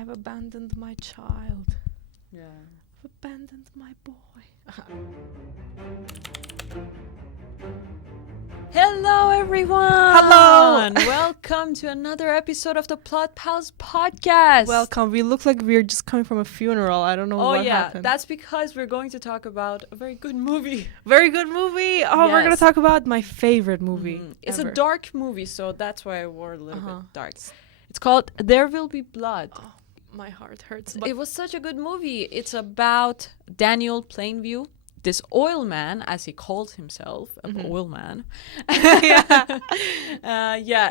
I've abandoned my child. Yeah. I've abandoned my boy. Hello, everyone. Hello. Welcome to another episode of the Plot Pals podcast. Welcome. We look like we're just coming from a funeral. I don't know what happened. That's because we're going to talk about a very good movie. Very good movie. Oh, we're going to talk about my favorite movie. It's ever. a dark movie, so that's why I wore a little bit dark. It's called There Will Be Blood. Oh, my heart hurts. It was such a good movie. It's about Daniel Plainview, this oil man, as he calls himself, an oil man.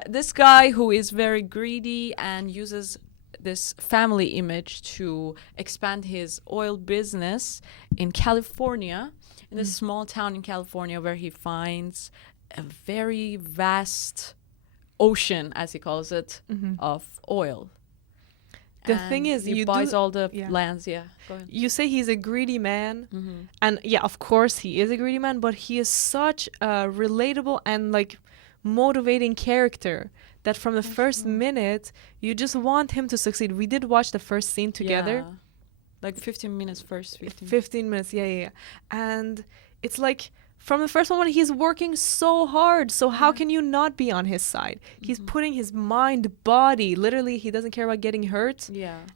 This guy who is very greedy and uses this family image to expand his oil business in California, in this small town in California where he finds a very vast ocean, as he calls it, of oil. The thing is, he buys all the lands. Yeah, go ahead. You say he's a greedy man, and yeah, of course he is a greedy man, but he is such a relatable and like motivating character that from the first minute you just want him to succeed. We did watch the first scene together, like 15 minutes first. 15 minutes, yeah, and it's like from the first moment he's working so hard, so how can you not be on his side? He's putting his mind, body, literally he doesn't care about getting hurt,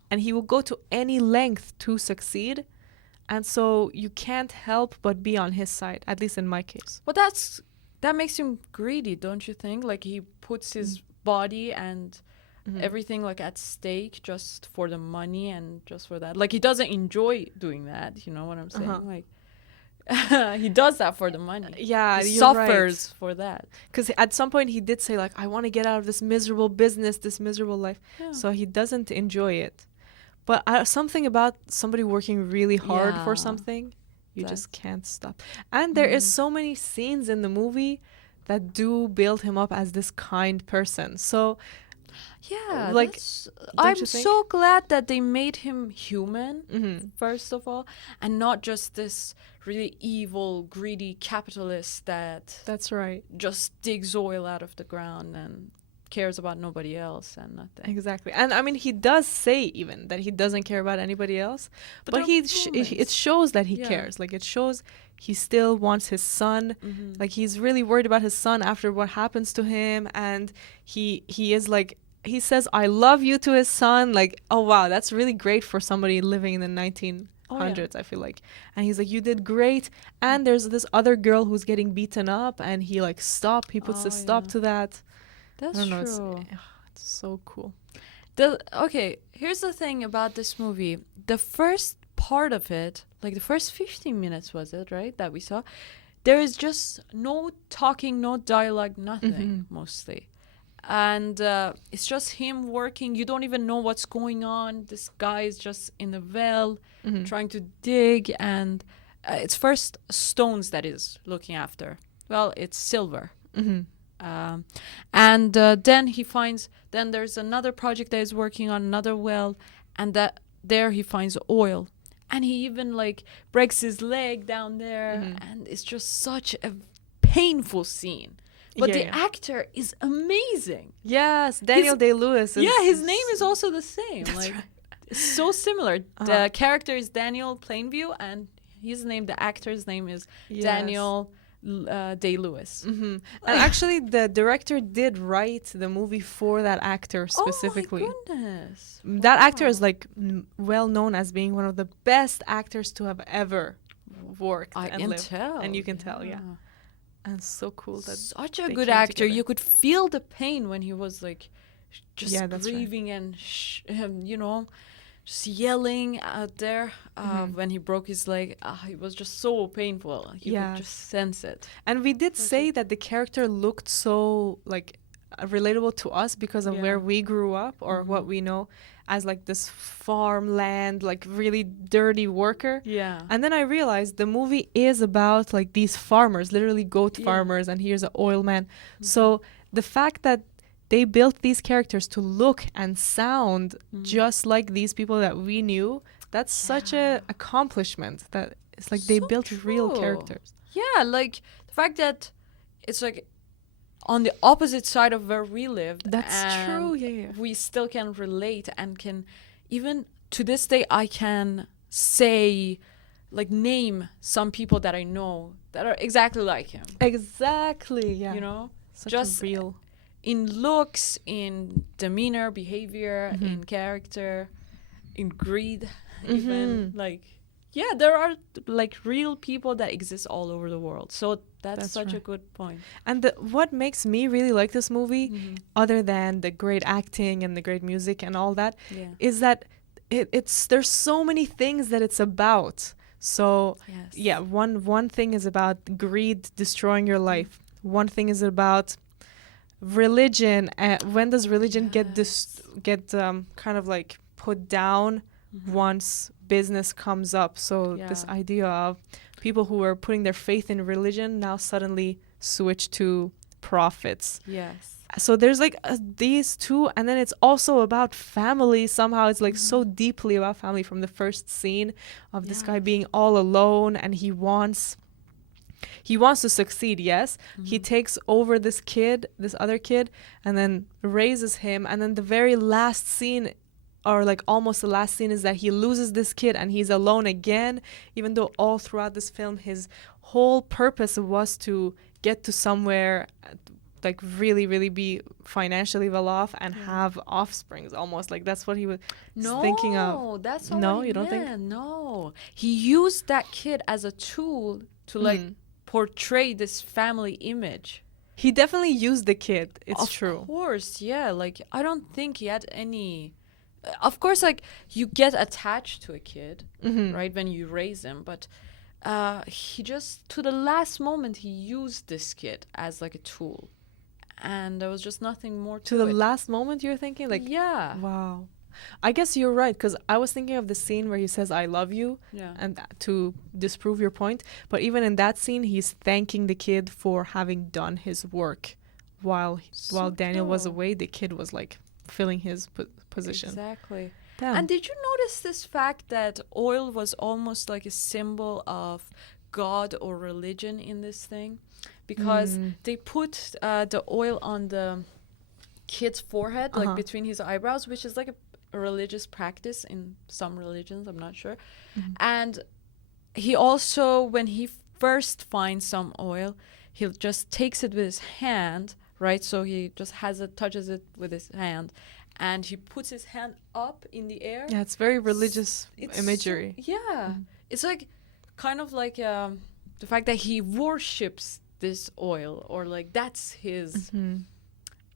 and he will go to any length to succeed, and so you can't help but be on his side, at least in my case. Well, that makes him greedy, don't you think? Like he puts his body and everything like at stake just for the money and just for that. Like he doesn't enjoy doing that, you know what I'm saying? Like he does that for the money. Yeah, he you're suffers right. for that. Because at some point he did say like, I want to get out of this miserable business, this miserable life. So he doesn't enjoy it. But something about somebody working really hard for something, you just can't stop. And there is so many scenes in the movie that do build him up as this kind person. So yeah, like I'm so glad that they made him human, first of all, and not just this really evil, greedy capitalist that's right, just digs oil out of the ground and cares about nobody else and nothing. Exactly. And I mean, he does say even that he doesn't care about anybody else, but it shows that he cares. Like it shows he still wants his son. Like he's really worried about his son after what happens to him, and he is like, he says I love you to his son. Like, oh wow, that's really great for somebody living in the 1900s, I feel like. And he's like, you did great. And there's this other girl who's getting beaten up, and he like he puts a stop to that. That's true. It's so cool. Okay, here's the thing about this movie. The first part of it, like the first 15 minutes was it, right, that we saw, there is just no talking, no dialogue, nothing, mostly. And it's just him working. You don't even know what's going on. This guy is just in the well trying to dig, and it's first stones that he's looking after. Well, it's silver. And then he finds, then there's another project that he's working on, another well, and that there he finds oil. And he even like breaks his leg down there, and it's just such a painful scene. But the actor is amazing. Yes, Daniel Day-Lewis. His name is also the same. That's like, right. It's so similar. The character is Daniel Plainview, and the actor's name is Daniel Day-Lewis. And actually, the director did write the movie for that actor specifically. Oh my goodness. That actor is like well known as being one of the best actors to have ever worked and lived. And you can tell, And it's so cool that such a good actor. Together. You could feel the pain when he was like just grieving and just yelling out there when he broke his leg. It was just so painful. You could just sense it. And we did say that the character looked so like relatable to us because of where we grew up or what we know as like this farmland, like really dirty worker. And then I realized the movie is about like these farmers, literally goat farmers, and here's an oil man. So the fact that they built these characters to look and sound just like these people that we knew, that's such a accomplishment. That it's like they built real characters. Yeah, like the fact that it's like on the opposite side of where we lived. That's true. Yeah. We still can relate and can even to this day, I can say, like, name some people that I know that are exactly like him. Exactly. Yeah. You know, Such just a real. in looks, in demeanor, behavior, in character, in greed, even like. Yeah, there are like real people that exist all over the world. So that's such a good point. And what makes me really like this movie, other than the great acting and the great music and all that, is that there's so many things that it's about. So yeah, one thing is about greed destroying your life. One thing is about religion. When does religion get kind of like put down once business comes up? So this idea of people who were putting their faith in religion now suddenly switch to profits. Yes. So there's like these two, and then it's also about family. Somehow it's like so deeply about family from the first scene of this guy being all alone, and he wants to succeed. Yes, he takes over this other kid, and then raises him, and then the very last scene, or like almost the last scene, is that he loses this kid and he's alone again, even though all throughout this film his whole purpose was to get to somewhere, like really really be financially well off and have offsprings, almost like that's what he was thinking of. No, that's not what he don't meant. think? No, he used that kid as a tool to like portray this family image. He definitely used the kid, it's true. Of course, yeah. Like, I don't think he had any. Of course, like, you get attached to a kid, right, when you raise him, but he just, to the last moment, he used this kid as like a tool, and there was just nothing more to the it. last moment, you're thinking? Like, yeah. Wow. I guess you're right, because I was thinking of the scene where he says I love you, and to disprove your point, but even in that scene he's thanking the kid for having done his work while Daniel was away. The kid was like filling his position. Exactly. Damn. And did you notice this fact that oil was almost like a symbol of God or religion in this thing? Because they put the oil on the kid's forehead, like between his eyebrows, which is like a religious practice in some religions, I'm not sure. And he also, when he first finds some oil, he just takes it with his hand, right? So he just touches it with his hand, and he puts his hand up in the air. Yeah, it's very religious imagery. It's like kind of like the fact that he worships this oil, or like that's his.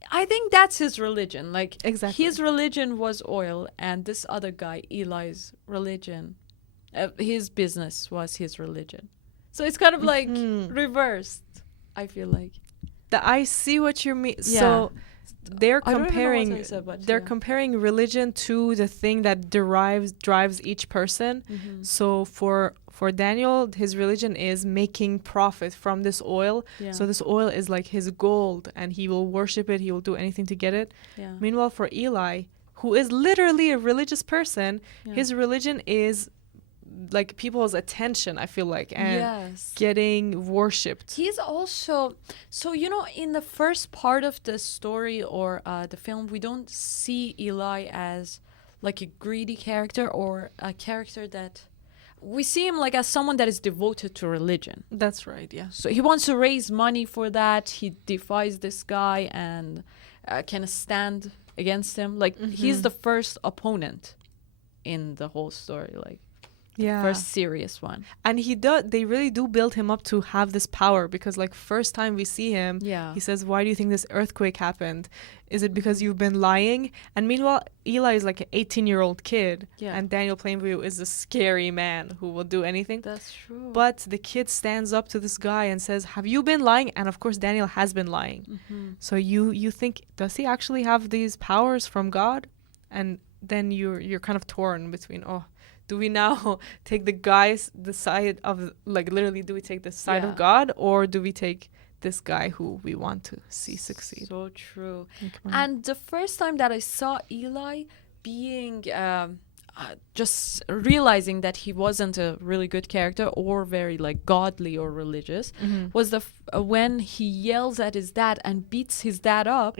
I think that's his religion. Like, his religion was oil, and this other guy, Eli's religion, his business was his religion. So it's kind of like reversed, I feel like. I see what you mean. So they're comparing comparing religion to the thing that drives each person. So for Daniel, his religion is making profit from this oil. So this oil is like his gold, and he will worship it. He will do anything to get it. Meanwhile, for Eli, who is literally a religious person, his religion is like people's attention, I feel like, and getting worshipped. He's also, so, you know, in the first part of the story or the film, we don't see Eli as like a greedy character or a character that, we see him like as someone that is devoted to religion. That's right, yeah. So he wants to raise money for that. He defies this guy and can stand against him. Like, he's the first opponent in the whole story, like. First serious one. And they really do build him up to have this power, because like first time we see him, he says, why do you think this earthquake happened? Is it because you've been lying? And meanwhile, Eli is like an 18-year-old kid, and Daniel Plainview is a scary man who will do anything. That's true. But the kid stands up to this guy and says, have you been lying? And of course Daniel has been lying. So you think, does he actually have these powers from God? And then you're kind of torn between, do we now take the side of, like, literally, do we take the side of God, or do we take this guy who we want to see succeed? So true. And the first time that I saw Eli being, just realizing that he wasn't a really good character or very, like, godly or religious, was when he yells at his dad and beats his dad up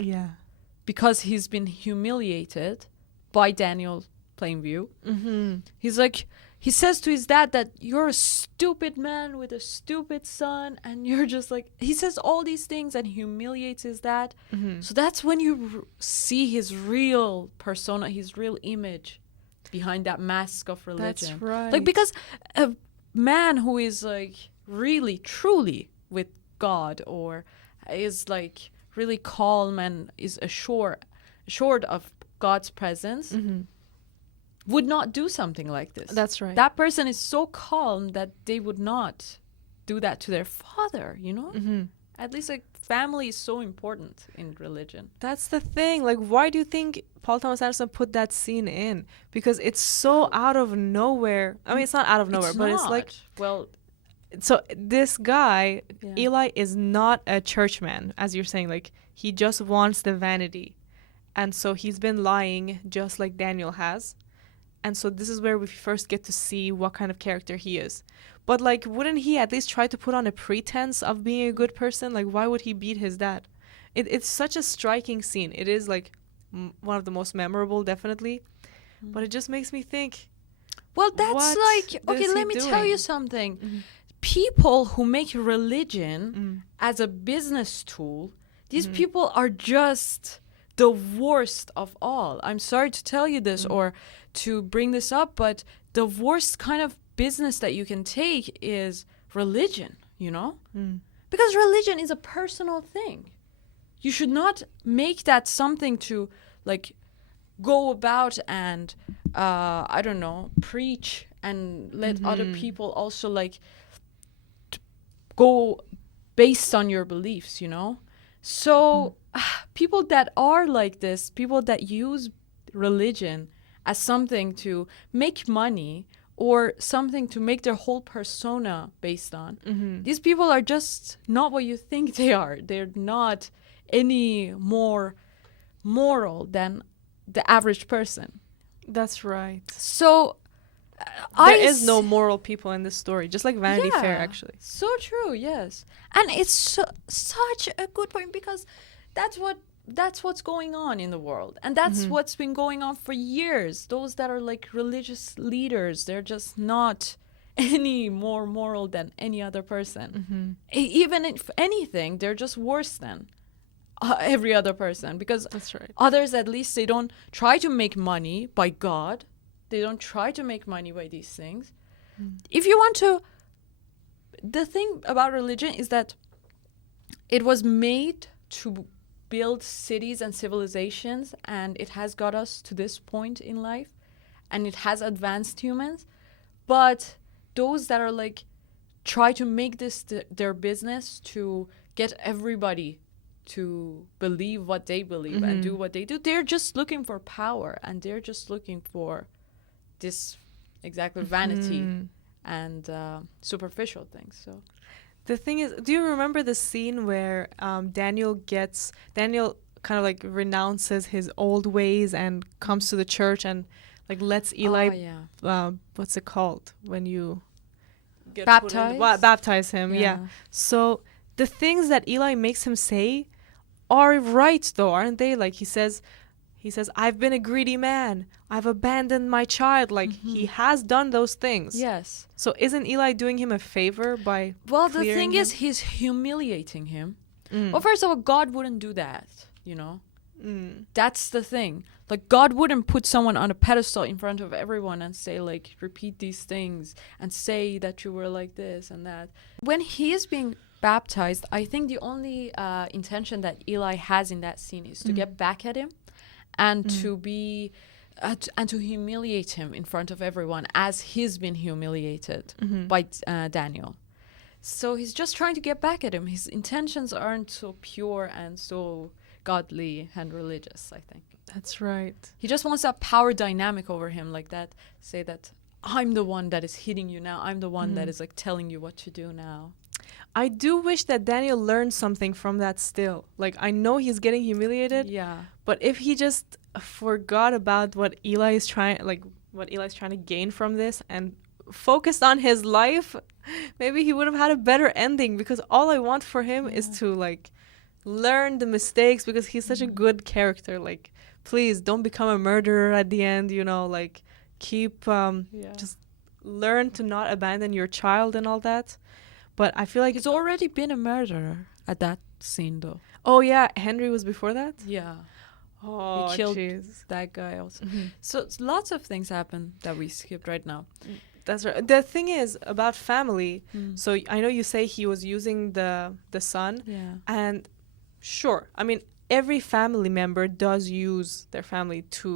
because he's been humiliated by Daniel Plainview. Mm-hmm. He's like, he says to his dad that you're a stupid man with a stupid son, and you're just like, he says all these things and humiliates his dad. Mm-hmm. So that's when you see his real persona, his real image behind that mask of religion. That's right. Like, because a man who is like really, truly with God, or is like really calm and is assured of God's presence, Mm-hmm. would not do something like this. That's right. That person is so calm that they would not do that to their father, you know? Mm-hmm. At least like family is so important in religion. That's the thing. Like, why do you think Paul Thomas Anderson put that scene in? Because it's so out of nowhere. I mean, it's not out of nowhere, but it's like, well, so this guy, yeah. Eli, is not a churchman, as you're saying. Like, he just wants the vanity. And so he's been lying just like Daniel has. And so this is where we first get to see what kind of character he is. But, like, wouldn't he at least try to put on a pretense of being a good person? Like, why would he beat his dad? It's such a striking scene. It is, like, one of the most memorable, definitely. But it just makes me think, well, that's what like, okay, is he let me tell doing? you something. Mhm. People who make religion as a business tool, these people are just the worst of all. I'm sorry to tell you this or to bring this up, but the worst kind of business that you can take is religion, you know? Because religion is a personal thing. You should not make that something to, like, go about and, I don't know, preach and let other people also, like, go based on your beliefs, you know? So people that are like this, people that use religion as something to make money or something to make their whole persona based on, these people are just not what you think they are. They're not any more moral than the average person. That's right. So There is no moral people in this story, just like Vanity Fair, Yeah, actually. So true, yes. And it's such a good point, because that's what's going on in the world. And that's what's been going on for years. Those that are like religious leaders, they're just not any more moral than any other person. Even if anything, they're just worse than every other person, because That's right. others, at least, they don't try to make money by God. They don't try to make money by these things. If you want to, the thing about religion is that it was made to build cities and civilizations, and it has got us to this point in life, and it has advanced humans. But those that are like, try to make this their business to get everybody to believe what they believe and do what they do, they're just looking for power, and they're just looking for this exactly vanity and superficial things. So The thing is, do you remember the scene where Daniel kind of like renounces his old ways and comes to the church and like lets Eli, what's it called when you get baptize him? Yeah. So the things that Eli makes him say are right, though, aren't they? Like he says, I've been a greedy man. I've abandoned my child. Like he has done those things. Yes. So isn't Eli doing him a favor by Well, the clearing thing is, him? he's humiliating him. Well, first of all, God wouldn't do that, you know? That's the thing. Like, God wouldn't put someone on a pedestal in front of everyone and say, like, repeat these things and say that you were like this and that. When he is being baptized, I think the only intention that Eli has in that scene is to get back at him and to be and to humiliate him in front of everyone, as he's been humiliated by Daniel. So he's just trying to get back at him. His intentions aren't so pure and so godly and religious, I think. That's right. He just wants that power dynamic over him, like that, say that I'm the one that is hitting you now. I'm the one that is like telling you what to do now. I do wish that Daniel learned something from that still. Like, I know he's getting humiliated. Yeah. But if he just forgot about what Eli's trying to gain from this and focused on his life, maybe he would have had a better ending, because all I want for him is to like learn the mistakes, because he's such a good character. Like, please don't become a murderer at the end, you know, like keep just learn to not abandon your child and all that. But I feel like He's already been a murderer at that scene, though. oh yeah, Henry was before that. Yeah. Oh, He killed jeez. that guy also. So lots of things happen that we skipped right now. That's right. The thing is about family. So I know you say he was using the son, Yeah. and sure, I mean every family member does use their family to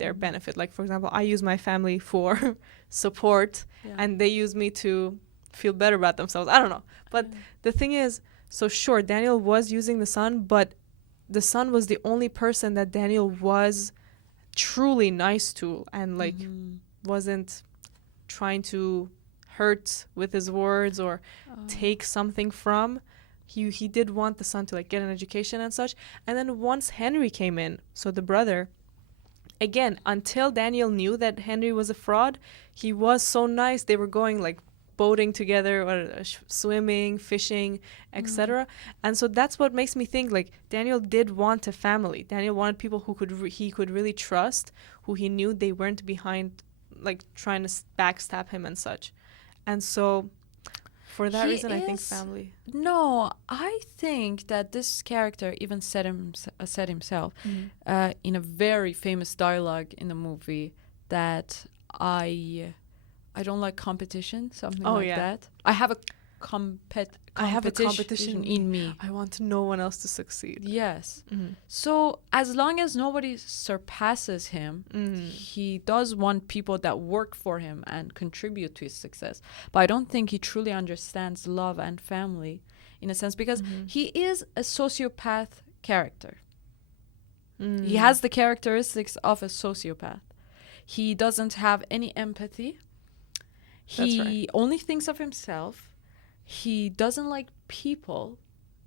their benefit. Like for example, I use my family for support, and they use me to feel better about themselves. I don't know, but the thing is, so sure, Daniel was using the son, but the son was the only person that Daniel was truly nice to, and like wasn't trying to hurt with his words or take something from. He did want the son to like get an education and such. And then once Henry came in, so the brother, again, until Daniel knew that Henry was a fraud, he was so nice. They were going like boating together or swimming, fishing, etc. And so that's what makes me think like Daniel did want a family. Daniel wanted people who he could really trust, who he knew they weren't behind like trying to backstab him and such. And so for that reason, I think family. No, I think that this character even said himself in a very famous dialogue in the movie that I don't like competition, something that. I have a competition in me. I want no one else to succeed. Yes. So as long as nobody surpasses him, he does want people that work for him and contribute to his success. But I don't think he truly understands love and family in a sense, because he is a sociopath character. He has the characteristics of a sociopath. He doesn't have any empathy. He only thinks of himself. He doesn't like people,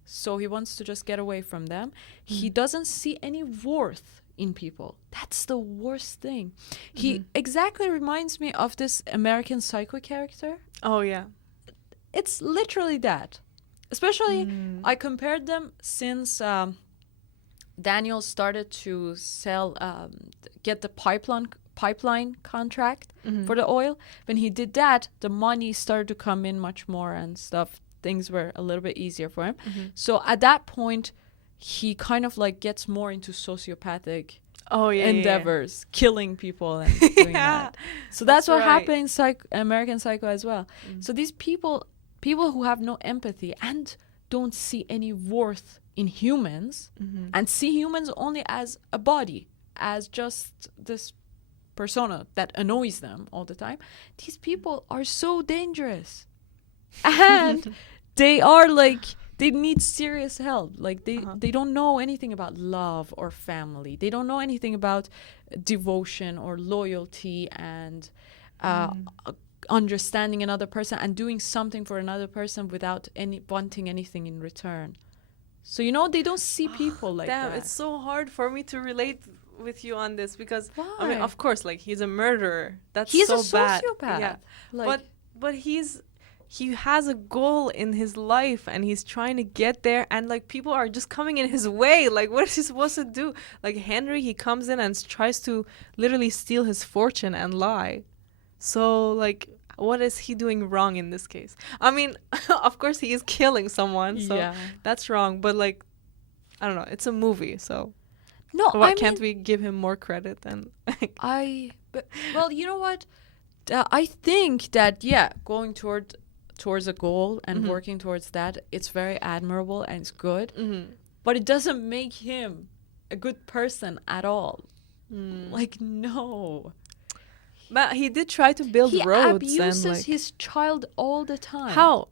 so he wants to just get away from them. He doesn't see any worth in people. That's the worst thing. He exactly reminds me of this American Psycho character. Oh, yeah. It's literally that. Especially, I compared them since Daniel started to get the pipeline contract for the oil. When he did that, the money started to come in much more and stuff. Things were a little bit easier for him. So at that point, he kind of like gets more into sociopathic endeavors, killing people and doing that. So that's what happened in American Psycho as well. So these people who have no empathy and don't see any worth in humans and see humans only as a body, as just this persona that annoys them all the time. These people are so dangerous. And they are like, they need serious help. Like they don't know anything about love or family. They don't know anything about devotion or loyalty and understanding another person and doing something for another person without wanting anything in return. So, you know, they don't see people like that. It's so hard for me to relate with you on this because, Why? I mean, of course, like, he's a murderer. That's he's so a bad. sociopath. Yeah. Like, But he has a goal in his life and he's trying to get there, and like people are just coming in his way. Like, what is he supposed to do? Like Henry, he comes in and tries to literally steal his fortune and lie. So like, what is he doing wrong in this case? I mean, of course he is killing someone, so that's wrong. But like, I don't know. It's a movie, so no, why can't we give him more credit? And well, you know what? I think that going towards a goal and working towards that, it's very admirable and it's good, but it doesn't make him a good person at all. Like, no. But he did try to build roads. He abuses and, like, his child all the time. How?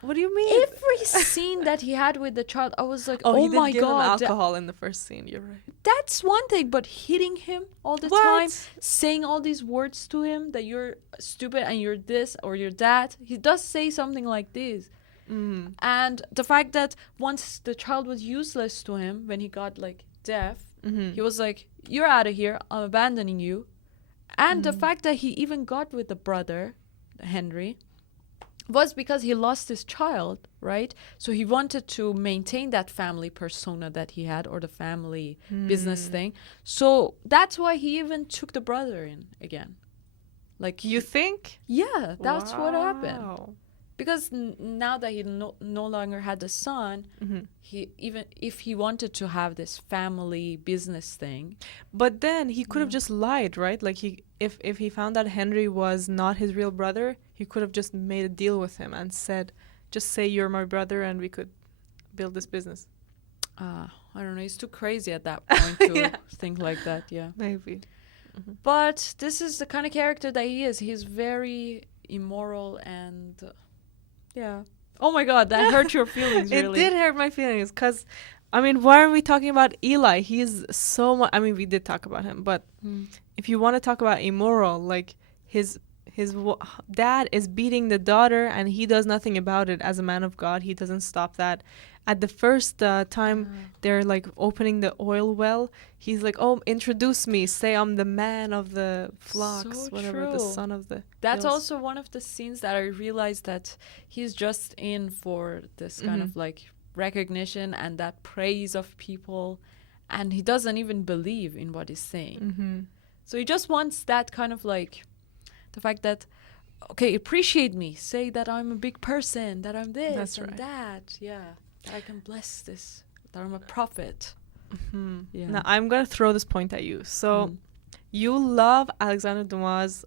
What do you mean? Every scene that he had with the child, I was like, he did my give God. him alcohol in the first scene. You're right. That's one thing, but hitting him all the time, saying all these words to him that you're stupid and you're this or you're that. He does say something like this. And the fact that once the child was useless to him when he got like deaf, he was like, you're out of here. I'm abandoning you. And the fact that he even got with the brother, Henry, was because he lost his child, right? So he wanted to maintain that family persona that he had, or the family business thing. So that's why he even took the brother in again. Like, You think? yeah, that's what happened. Wow. Because now that he no longer had a son, he, even if he wanted to have this family business thing, But then he could have just lied, right? Like if he found out Henry was not his real brother, he could have just made a deal with him and said, just say you're my brother and we could build this business. I don't know, he's too crazy at that point to Yeah. think like that. Yeah. Maybe. But this is the kind of character that he is. He's very immoral and yeah. Oh my god, that hurt your feelings, really. It did hurt my feelings because, I mean, why are we talking about Eli? He's so much. I mean, we did talk about him, but if you want to talk about immoral, like his dad is beating the daughter and he does nothing about it. As a man of God, he doesn't stop that. At the first time they're like opening the oil well, he's like, "Oh, introduce me. Say I'm the man of the flocks, So whatever, the true. son of the." That's hills." also one of the scenes that I realized that he's just in for this kind of like recognition and that praise of people, and he doesn't even believe in what he's saying. So he just wants that kind of like the fact that, okay, appreciate me, say that I'm a big person, that I'm this That's and right. that, yeah, that I can bless this, that I'm a prophet. Yeah. Now I'm gonna throw this point at you. So you love Alexander Dumas'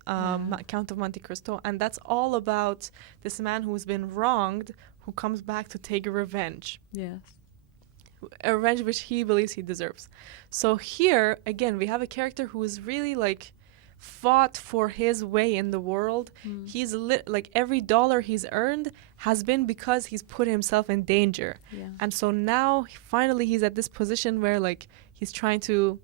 Count of Monte Cristo, and that's all about this man who's been wronged, who comes back to take revenge. Yes. A revenge which he believes he deserves. So here, again, we have a character who is really like fought for his way in the world. He's like every dollar he's earned has been because he's put himself in danger. Yeah. And so now finally he's at this position where like he's trying to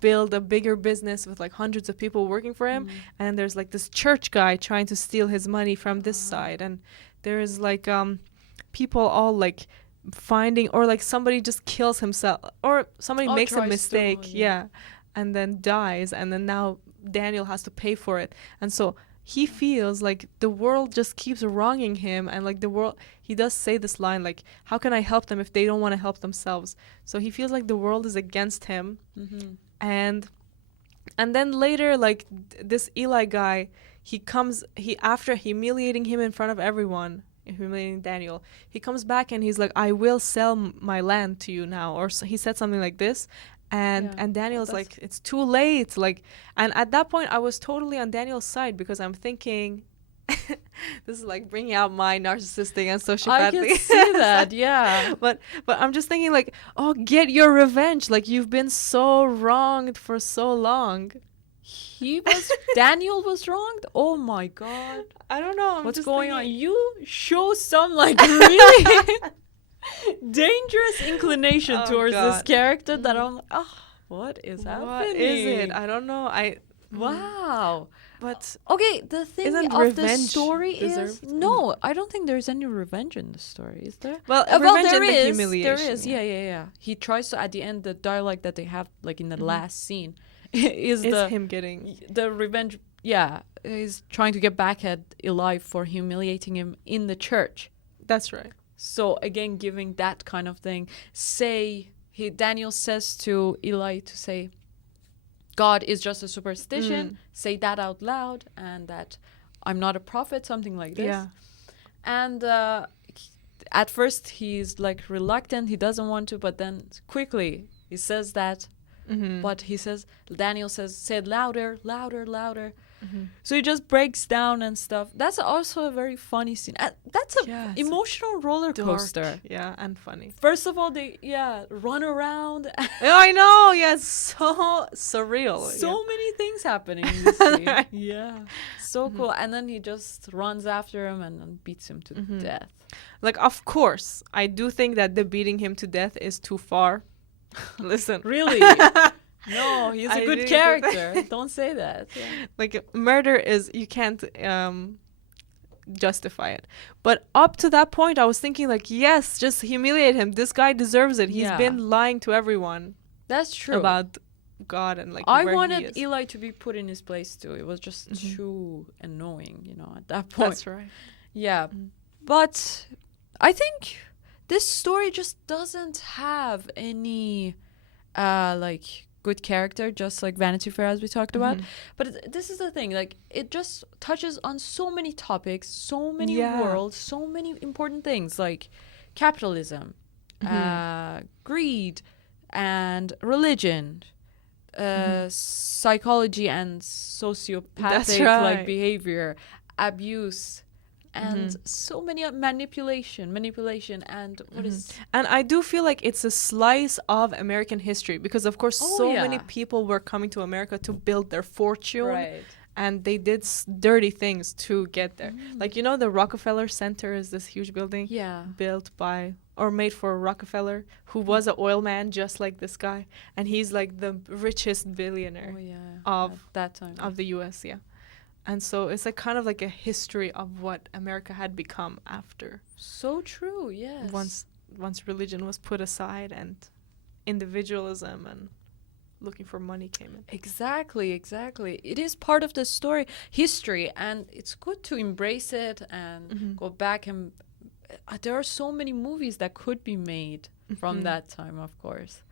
build a bigger business with like hundreds of people working for him, and there's like this church guy trying to steal his money from this side, and there's like people all like finding, or like somebody just kills himself, or somebody makes a mistake, and then dies, and then now Daniel has to pay for it. And so he feels like the world just keeps wronging him, and like the world, he does say this line like, how can I help them if they don't want to help themselves? So he feels like the world is against him. And then later, like this Eli guy, he after humiliating him in front of everyone, humiliating Daniel, he comes back and he's like, I will sell my land to you now, or he said something like this. And Daniel's like, it's too late. Like, and at that point I was totally on Daniel's side, because I'm thinking, this is like bringing out my narcissistic and sociopathic. I can see that, yeah. But I'm just thinking like, oh, get your revenge. Like, you've been so wronged for so long. Daniel was wronged? Oh my god. I don't know. What's going on? You show some like really dangerous inclination towards this character that I'm like, oh, what is happening? What is it? I don't know. Wow. But okay, the thing isn't of the revenge story is deserved? no, I don't think there's any revenge in the story, is there? Well, revenge there and the is. humiliation. There is, yeah. He tries to, at the end, the dialogue that they have, like in the last scene, is him getting the revenge. Yeah, he's trying to get back at Eli for humiliating him in the church. That's right. So again, giving that kind of thing. Daniel says to Eli to say, God is just a superstition. Say that out loud, and that I'm not a prophet, something like this. Yeah. And at first he's like reluctant, he doesn't want to, but then quickly he says that. But Daniel said louder, louder, louder. So he just breaks down and stuff. That's also a very funny scene. That's an emotional roller coaster. Dark, yeah, and funny. First of all, they run around. I know. Yeah, it's so surreal. So many things happening in this scene. Yeah, so cool. And then he just runs after him and beats him to death. Like, of course, I do think that the beating him to death is too far. Listen, really. No, he's a good character. Don't say that. Yeah. Like, murder is, you can't justify it. But up to that point, I was thinking like, yes, just humiliate him. This guy deserves it. He's been lying to everyone. That's true. About God and like I where wanted he is. Eli to be put in his place too. It was just too annoying, at that point. That's right. Yeah. But I think this story just doesn't have any like good character, just like Vanity Fair as we talked about. But this is the thing, like it just touches on so many topics, so many worlds, so many important things like capitalism, greed, and religion, psychology and sociopathic like behavior, abuse, and so many manipulation and what is. And I do feel like it's a slice of American history because of course many people were coming to America to build their fortune, Right. and they did dirty things to get there. Like, you know, the Rockefeller Center is this huge building built by or made for Rockefeller, who was an oil man just like this guy, and he's like the richest billionaire of at that time of the US. And so it's like kind of like a history of what America had become after. So true, yes. Once religion was put aside and individualism and looking for money came in. Exactly. It is part of the story, history, and it's good to embrace it and go back and there are so many movies that could be made from that time, of course.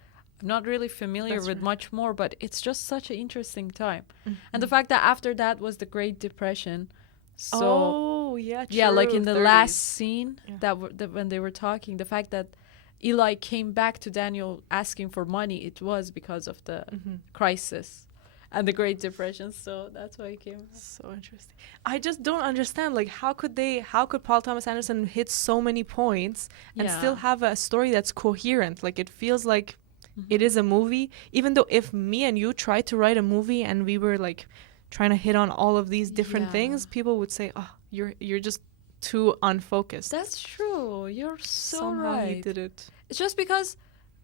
I'm not really familiar with much more, but it's just such an interesting time. And the fact that after that was the Great Depression. So true. Like in the 30s. last scene that when they were talking, the fact that Eli came back to Daniel asking for money, it was because of the crisis and the Great Depression. So that's why he came. So interesting. I just don't understand, like, how could Paul Thomas Anderson hit so many points and still have a story that's coherent? Like, it feels like it is a movie, even though if me and you tried to write a movie and we were like trying to hit on all of these different things, people would say, oh, you're just too unfocused. That's true. You're so Somehow right. he did it. It's just because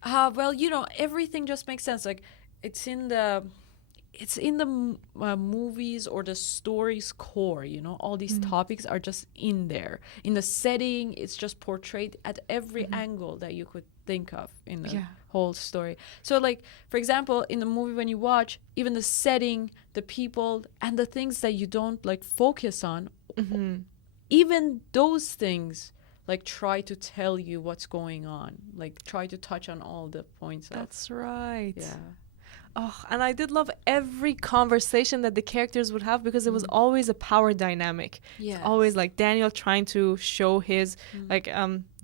well, you know, everything just makes sense. Like it's in the movies or the story's core, you know, all these topics are just in there. In the setting, it's just portrayed at every angle that you could think of in the whole story. So like, for example, in the movie when you watch, even the setting, the people, and the things that you don't like focus on, even those things like try to tell you what's going on, like try to touch on all the points. That's right. Yeah. Oh, and I did love every conversation that the characters would have because it was always a power dynamic. Yeah. Always like Daniel trying to show his like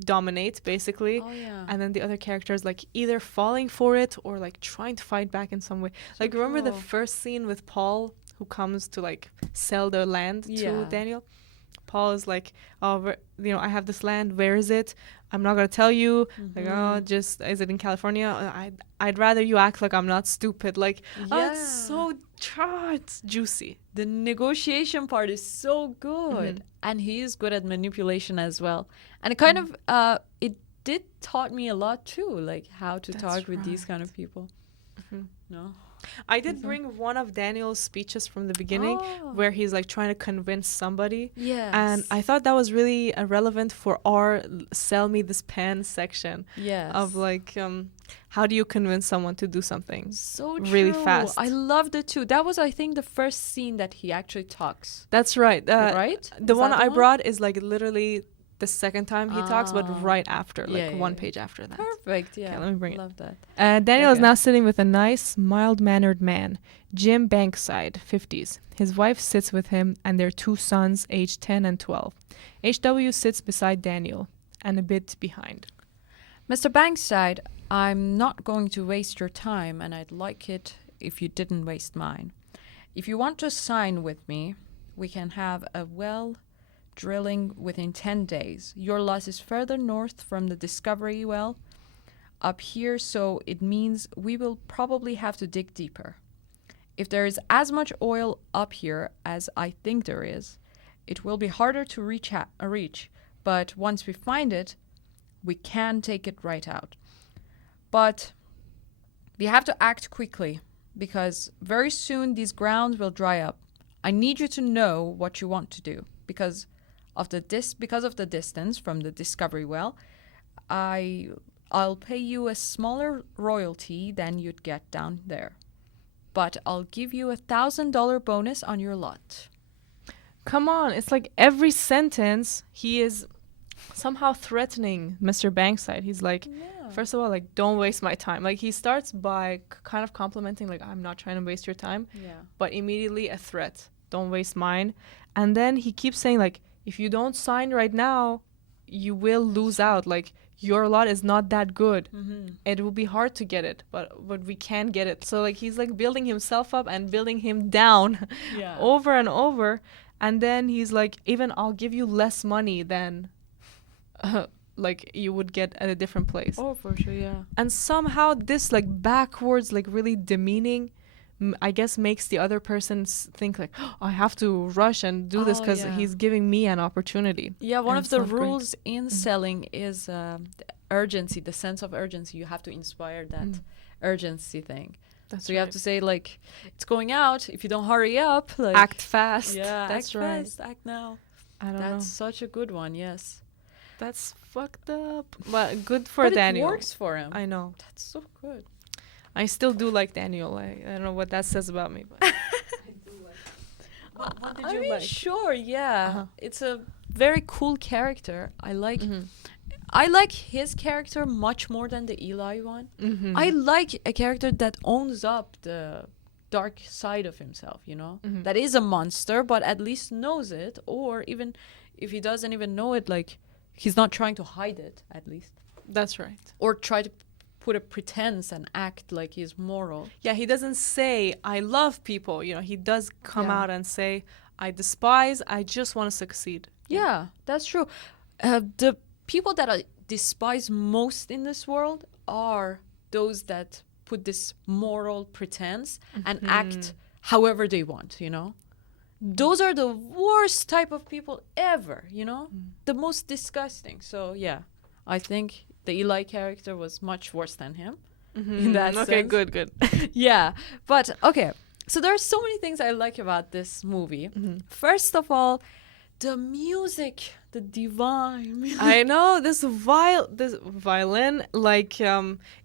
dominate basically. Oh yeah. And then the other characters like either falling for it or like trying to fight back in some way. So like remember the cool. first scene with Paul who comes to like sell the land to Daniel? Paul is like, oh, you know, I have this land. Where is it? I'm not gonna tell you. Like, oh, just is it in California? I'd rather you act like I'm not stupid. Like, oh, it's so it's juicy. The negotiation part is so good, and he is good at manipulation as well. And it kind of it did taught me a lot too, like how to talk with these kind of people. No. I did bring one of Daniel's speeches from the beginning where he's like trying to convince somebody. Yes. And I thought that was really relevant for our sell me this pen section. Yes. Of like, how do you convince someone to do something so true. really fast? I loved it too. That was, I think, the first scene that he actually talks. That's right. Right? The one I brought is like literally the second time he talks, but right after, like one page after that. Perfect, yeah. Okay, let me bring Love it. that. Daniel is now sitting with a nice, mild-mannered man, Jim Bankside, 50s. His wife sits with him and their two sons, aged 10 and 12. HW sits beside Daniel and a bit behind. Mr. Bankside, I'm not going to waste your time, and I'd like it if you didn't waste mine. If you want to sign with me, we can have a drilling within 10 days. Your loss is further north from the discovery well up here, so it means we will probably have to dig deeper. If there is as much oil up here as I think there is, it will be harder to reach, but once we find it, we can take it right out. But we have to act quickly because very soon these grounds will dry up. I need you to know what you want to do because of the distance from the discovery well. I'll pay you a smaller royalty than you'd get down there, but I'll give you $1,000 bonus on your lot. Come on, it's like every sentence he is somehow threatening Mr. Bankside. He's like, first of all, like, don't waste my time. Like, he starts by kind of complimenting, like, I'm not trying to waste your time. Yeah. But immediately a threat. Don't waste mine. And then he keeps saying, like, if you don't sign right now, you will lose out. Like, your lot is not that good. It will be hard to get it, but we can get it. So, like, he's, like, building himself up and building him down over and over. And then he's like, even I'll give you less money than like you would get at a different place. Oh, for sure, yeah. And somehow this like backwards, like really demeaning, I guess makes the other person think like, oh, I have to rush and do this because he's giving me an opportunity. Yeah, one of the rules in selling is the urgency, the sense of urgency. You have to inspire that urgency thing. So you have to say, like, it's going out. If you don't hurry up, like, act fast. Yeah, that's act right. fast, act now. I don't know. That's such a good one, yes. That's fucked up. But good for Daniel. It works for him. I know. That's so good. I still do like Daniel. I don't know what that says about me, but I do like. What did you like? Sure, yeah. It's a very cool character. I like his character much more than the Eli one. I like a character that owns up the dark side of himself, you know? That is a monster, but at least knows it. Or even if he doesn't even know it, like, he's not trying to hide it, at least. That's right. Or try to put a pretense and act like he's moral. Yeah, he doesn't say, I love people. You know, he does come out and say, I despise, I just want to succeed. Yeah, that's true. The people that I despise most in this world are those that put this moral pretense and act however they want, you know? Those are the worst type of people ever, you know? The most disgusting. So, yeah, I think the Eli character was much worse than him in that sense. Okay, good. Yeah, but, okay. So there are so many things I like about this movie. First of all, the music, the divine music. I know, this violin, like,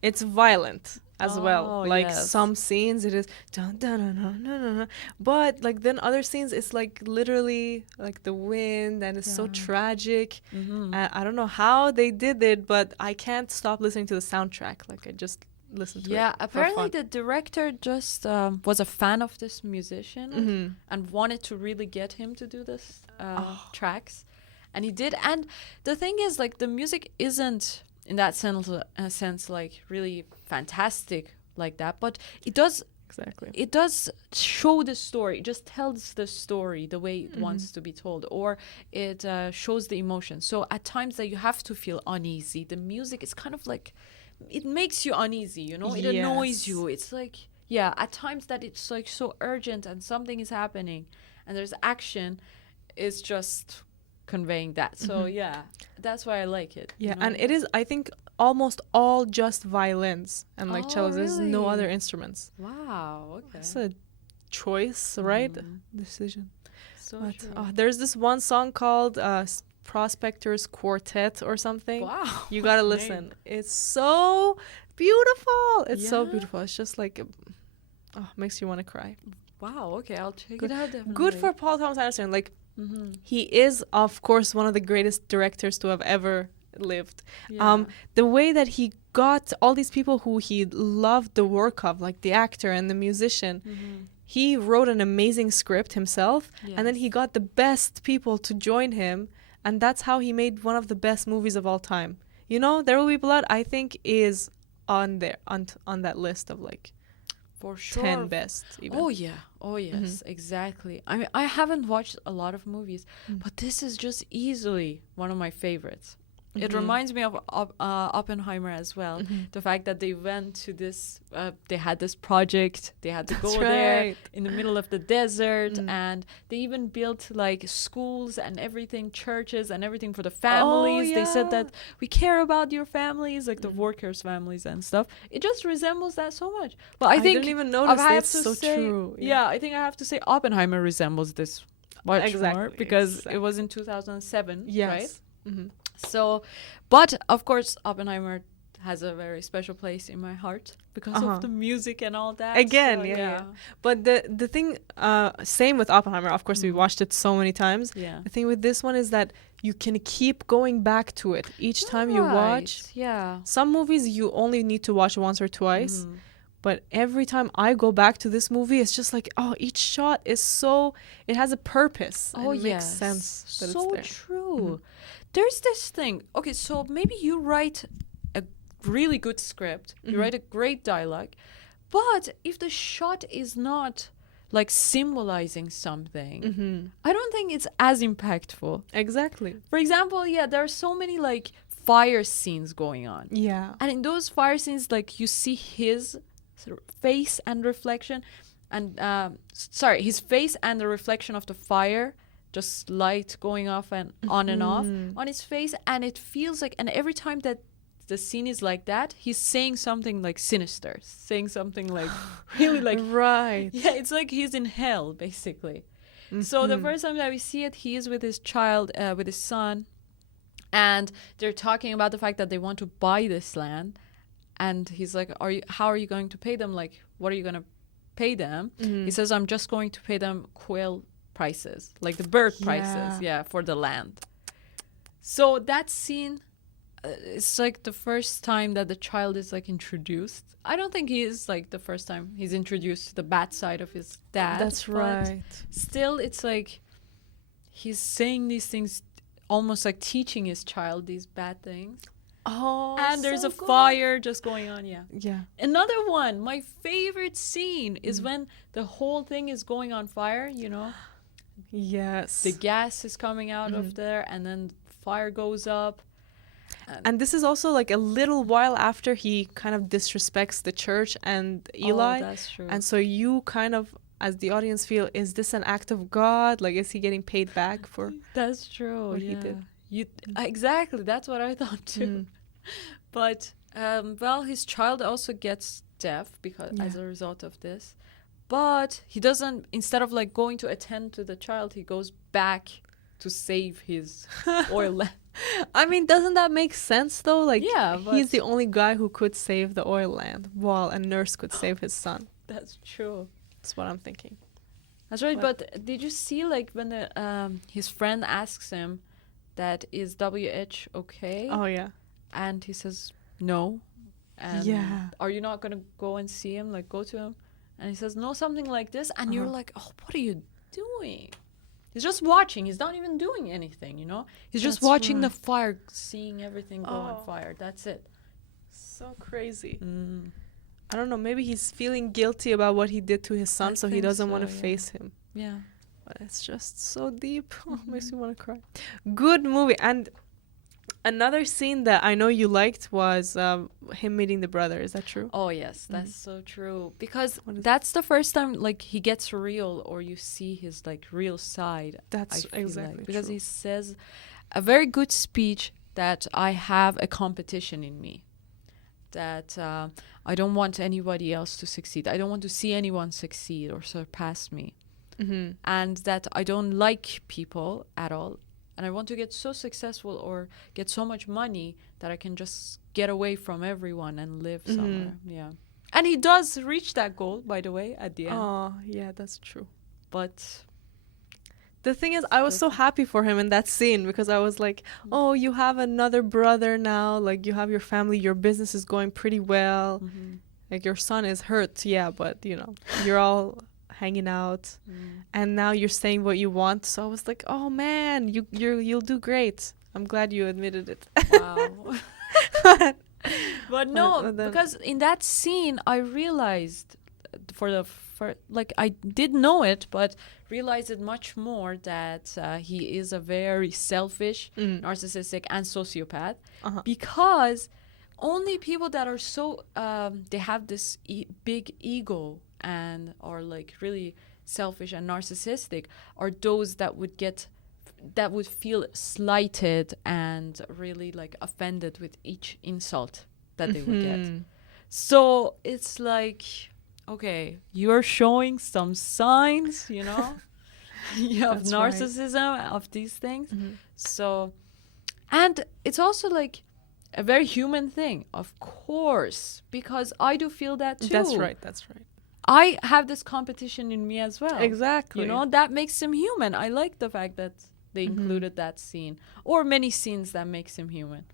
it's violent as well. Like, some scenes it is dun dun dun dun dun dun dun, but like then other scenes it's like literally like the wind and it's so tragic. I don't know how they did it, but I can't stop listening to the soundtrack. Like, I just listen to it. Yeah, apparently the director just was a fan of this musician and wanted to really get him to do this tracks, and he did. And the thing is, like, the music isn't in that sense like really fantastic like that, but it does show the story. It just tells the story the way it wants to be told, or it shows the emotion. So at times that you have to feel uneasy, the music is kind of like, it makes you uneasy, you know? It annoys you. It's like, yeah, at times that it's like so urgent and something is happening and there's action, it's just conveying that. So yeah, that's why I like it. Yeah, you know? and it is, I think, almost all just violins and like cellos. Really? There's no other instruments. Wow, okay. That's a choice, right? Decision. So But true. there's this one song called Prospectors Quartet or something. Wow. You gotta listen. It's so beautiful. It's so beautiful. It's just like, makes you want to cry. Wow, okay, I'll check it out definitely. Good for Paul Thomas Anderson. Like, he is, of course, one of the greatest directors to have ever lived. The way that he got all these people who he loved the work of, like the actor and the musician, he wrote an amazing script himself, and then he got the best people to join him, and that's how he made one of the best movies of all time. You know, There Will Be Blood, I think, is on there, on that list of like for sure 10 best even. Oh yes, exactly. I mean, I haven't watched a lot of movies, but this is just easily one of my favorites. It reminds me of Oppenheimer as well. The fact that they went to this, they had this project, they had to go there in the middle of the desert, and they even built like schools and everything, churches and everything for the families. They said that we care about your families, like the workers' families and stuff. It just resembles that so much. But I think didn't even notice that. It's so true. Yeah, I think I have to say Oppenheimer resembles this much more because it was in 2007, right? Mm-hmm. So, but of course, Oppenheimer, has a very special place in my heart because of the music and all that. Again, So, yeah. But the thing, same with Oppenheimer. Of course, we watched it so many times. Yeah. The thing with this one is that you can keep going back to it each time you watch. Yeah. Some movies you only need to watch once or twice. But every time I go back to this movie, it's just like, oh, each shot is so, it has a purpose. Oh, and it makes sense that so it's there. true. There's this thing. Okay, so maybe you write a really good script, you write a great dialogue, but if the shot is not like symbolizing something, I don't think it's as impactful. Exactly. For example, there are so many like fire scenes going on. Yeah. And in those fire scenes, like you see his sort of face and reflection, and his face and the reflection of the fire, just light going off and on on his face, and it feels like, and every time that the scene is like that, he's saying something like sinister, saying something like really like right. Yeah, it's like he's in hell basically. So the first time that we see it, he is with his child, with his son, and they're talking about the fact that they want to buy this land, and he's like, how are you going to pay them? Like, what are you going to pay them? He says, I'm just going to pay them quail prices, like the bird prices, for the land. So that scene, it's like the first time that the child is like introduced. I don't think he is like the first time he's introduced to the bad side of his dad. That's right. Still, it's like he's saying these things, almost like teaching his child these bad things. Oh, and there's so a good. fire just going on. Yeah. Another one, my favorite scene is when the whole thing is going on fire, you know. Yes. The gas is coming out of there, and then fire goes up. And this is also like a little while after he kind of disrespects the church and Eli. Oh, that's true. And so you kind of, as the audience, feel, is this an act of God? Like, is he getting paid back for That's true. what he did? Exactly. That's what I thought too. But, well, his child also gets deaf because as a result of this. But he doesn't, instead of like going to attend to the child, he goes back to save his oil lamp. I mean, doesn't that make sense though? Like, but he's the only guy who could save the oil land, while a nurse could save his son. That's true. That's what I'm thinking. That's right. But did you see like when the his friend asks him that is WH okay? Oh yeah. And he says no. And are you not gonna go and see him? Like, go to him? And he says no, something like this. And you're like, oh, what are you doing? He's just watching. He's not even doing anything, you know? He's just watching the fire, seeing everything go on fire. That's it. So crazy. I don't know. Maybe he's feeling guilty about what he did to his son, so he doesn't want to face him. Yeah. But it's just so deep. Makes me want to cry. Good movie. And another scene that I know you liked was him meeting the brother. Is that true? Oh, yes. That's so true. Because that's the first time, like, he gets real, or you see his, like, real side. That's exactly because true. he says a very good speech that I have a competition in me. That I don't want anybody else to succeed. I don't want to see anyone succeed or surpass me. And that I don't like people at all. And I want to get so successful or get so much money that I can just get away from everyone and live somewhere. Yeah. And he does reach that goal, by the way, at the end. Oh, yeah, that's true. But the thing is, I was so happy for him in that scene because I was like, oh, you have another brother now. Like, you have your family. Your business is going pretty well. Like, your son is hurt. Yeah, but, you know, you're all hanging out. And now you're saying what you want. So I was like, oh, man, you'll do great. I'm glad you admitted it. Wow. But no, because in that scene, I realized like, I did know it, but realized it much more that he is a very selfish, narcissistic, and sociopath. Because only people that are so, they have this big ego and are like really selfish and narcissistic are those that would feel slighted and really like offended with each insult that they would get. So it's like, okay, you're showing some signs, you know, you have narcissism of these things. So, and it's also like a very human thing, of course, because I do feel that too. That's right. That's right. I have this competition in me as well. Exactly. You know, that makes him human. I like the fact that they included that scene, or many scenes that makes him human.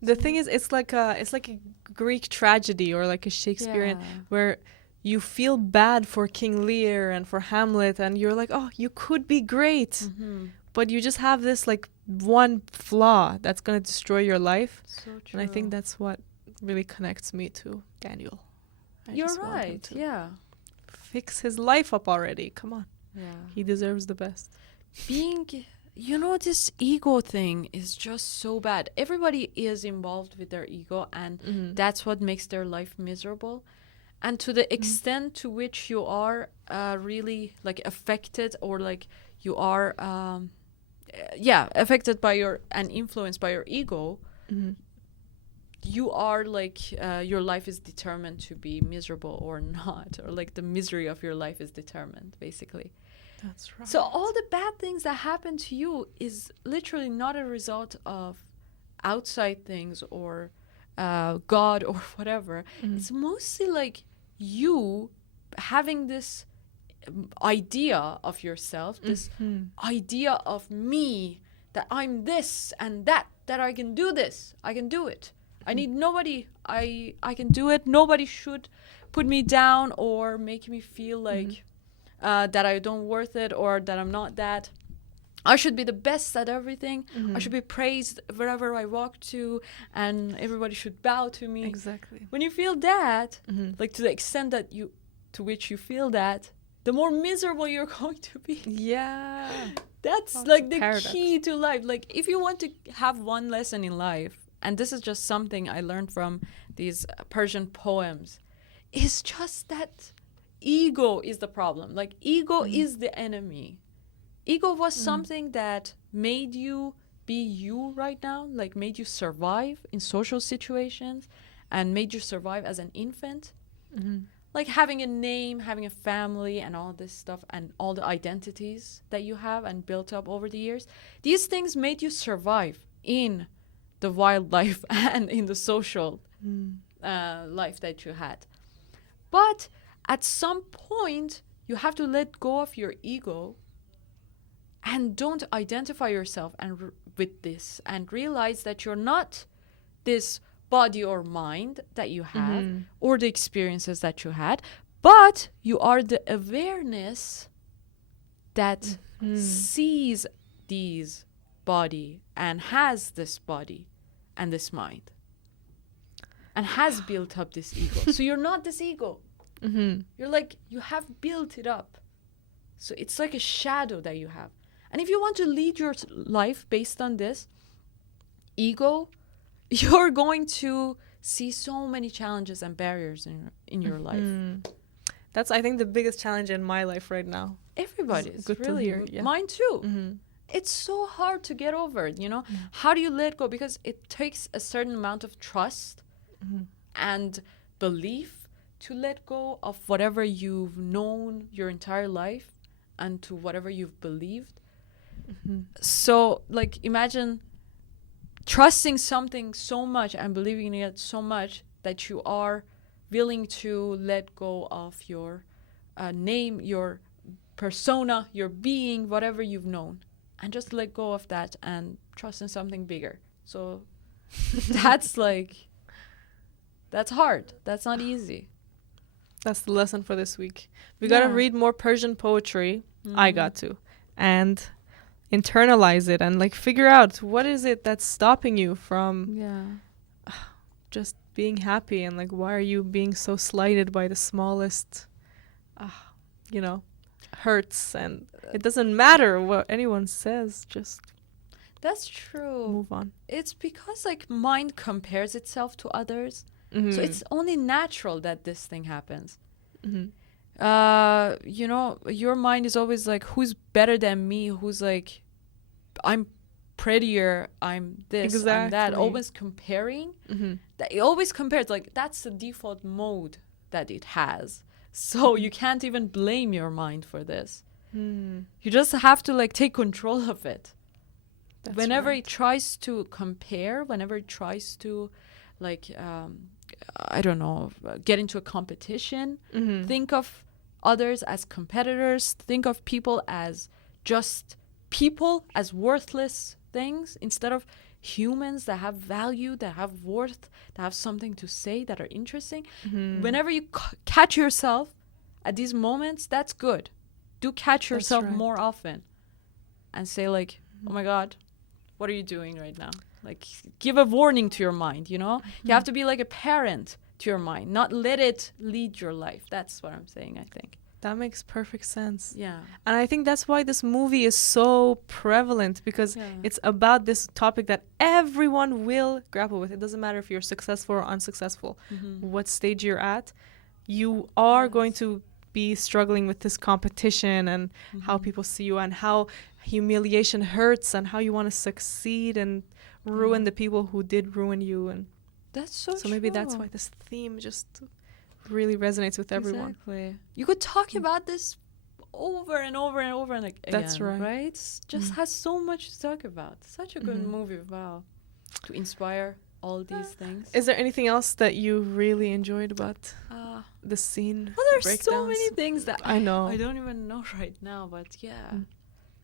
The thing is, it's like a Greek tragedy or like a Shakespearean where you feel bad for King Lear and for Hamlet, and you're like, oh, you could be great, but you just have this like one flaw that's gonna destroy your life. So true. And I think that's what really connects me to Daniel. You're right. Yeah. Fix his life up already. Come on. Yeah. He deserves the best. This ego thing is just so bad. Everybody is involved with their ego, and that's what makes their life miserable. And to the extent to which you are really like affected, or like you are affected by and influenced by your ego, you are like your life is determined to be miserable or not, or like the misery of your life is determined, basically. That's right. So all the bad things that happen to you is literally not a result of outside things or God or whatever. It's mostly like you having this idea of yourself, this idea of me, that I'm this and that I can do this, I can do it. I need nobody. I can do it. Nobody should put me down or make me feel like that I don't worth it, or that I'm not that. I should be the best at everything. I should be praised wherever I walk to, and everybody should bow to me. Exactly. When you feel that, like to the extent that to which you feel that, the more miserable you're going to be. Yeah. That's like the paradox. Key to life. Like if you want to have one lesson in life, and this is just something I learned from these Persian poems, is just that ego is the problem. Like ego is the enemy. Ego was something that made you be you right now, like made you survive in social situations and made you survive as an infant. Like having a name, having a family, and all this stuff, and all the identities that you have and built up over the years. These things made you survive in the wildlife and in the social life that you had. But at some point, you have to let go of your ego and don't identify yourself with this, and realize that you're not this body or mind that you have or the experiences that you had, but you are the awareness that sees these body and has this body and this mind and has built up this ego. So you're not this ego. You're like, you have built it up. So it's like a shadow that you have. And if you want to lead your life based on this ego, you're going to see so many challenges and barriers in your life. That's, I think, the biggest challenge in my life right now. Everybody's good really to hear. Yeah. Mine too. It's so hard to get over it, you know? How do you let go? Because it takes a certain amount of trust and belief to let go of whatever you've known your entire life and to whatever you've believed. So, like, imagine trusting something so much and believing in it so much that you are willing to let go of your name, your persona, your being, whatever you've known, and just let go of that and trust in something bigger. So that's hard. That's not easy. That's the lesson for this week. We got to read more Persian poetry. I got to. And internalize it and like figure out what is it that's stopping you from just being happy, and like why are you being so slighted by the smallest hurts, and it doesn't matter what anyone says, just that's true, move on. It's because like mind compares itself to others, so it's only natural that this thing happens. Your mind is always like, who's better than me, who's like, I'm prettier, I'm this, exactly. I'm that, always comparing. That it always compares, like that's the default mode that it has, so you can't even blame your mind for this. You just have to like take control of it. whenever right. it tries to compare, whenever it tries to, like, I don't know, get into a competition, think of others as competitors, think of people as just people, as worthless things, instead of humans that have value, that have worth, that have something to say, that are interesting. Whenever you catch yourself at these moments, that's good. Do catch yourself more often and say, like, oh my God, what are you doing right now? Like, give a warning to your mind, you know? You have to be like a parent to your mind, not let it lead your life. That's what I'm saying, I think. That makes perfect sense. Yeah. And I think that's why this movie is so prevalent, because it's about this topic that everyone will grapple with. It doesn't matter if you're successful or unsuccessful, what stage you're at, you are going to be struggling with this competition and how people see you and how humiliation hurts and how you want to succeed and ruin the people who did ruin you. And that's so so maybe that's why this theme just really resonates with everyone. Exactly. You could talk about this over and over and over and again. That's right. Right? Just has so much to talk about. Such a good movie. Wow. To inspire all these things. Is there anything else that you really enjoyed about the scene? Well, there's so many things that I know. I don't even know right now, but yeah.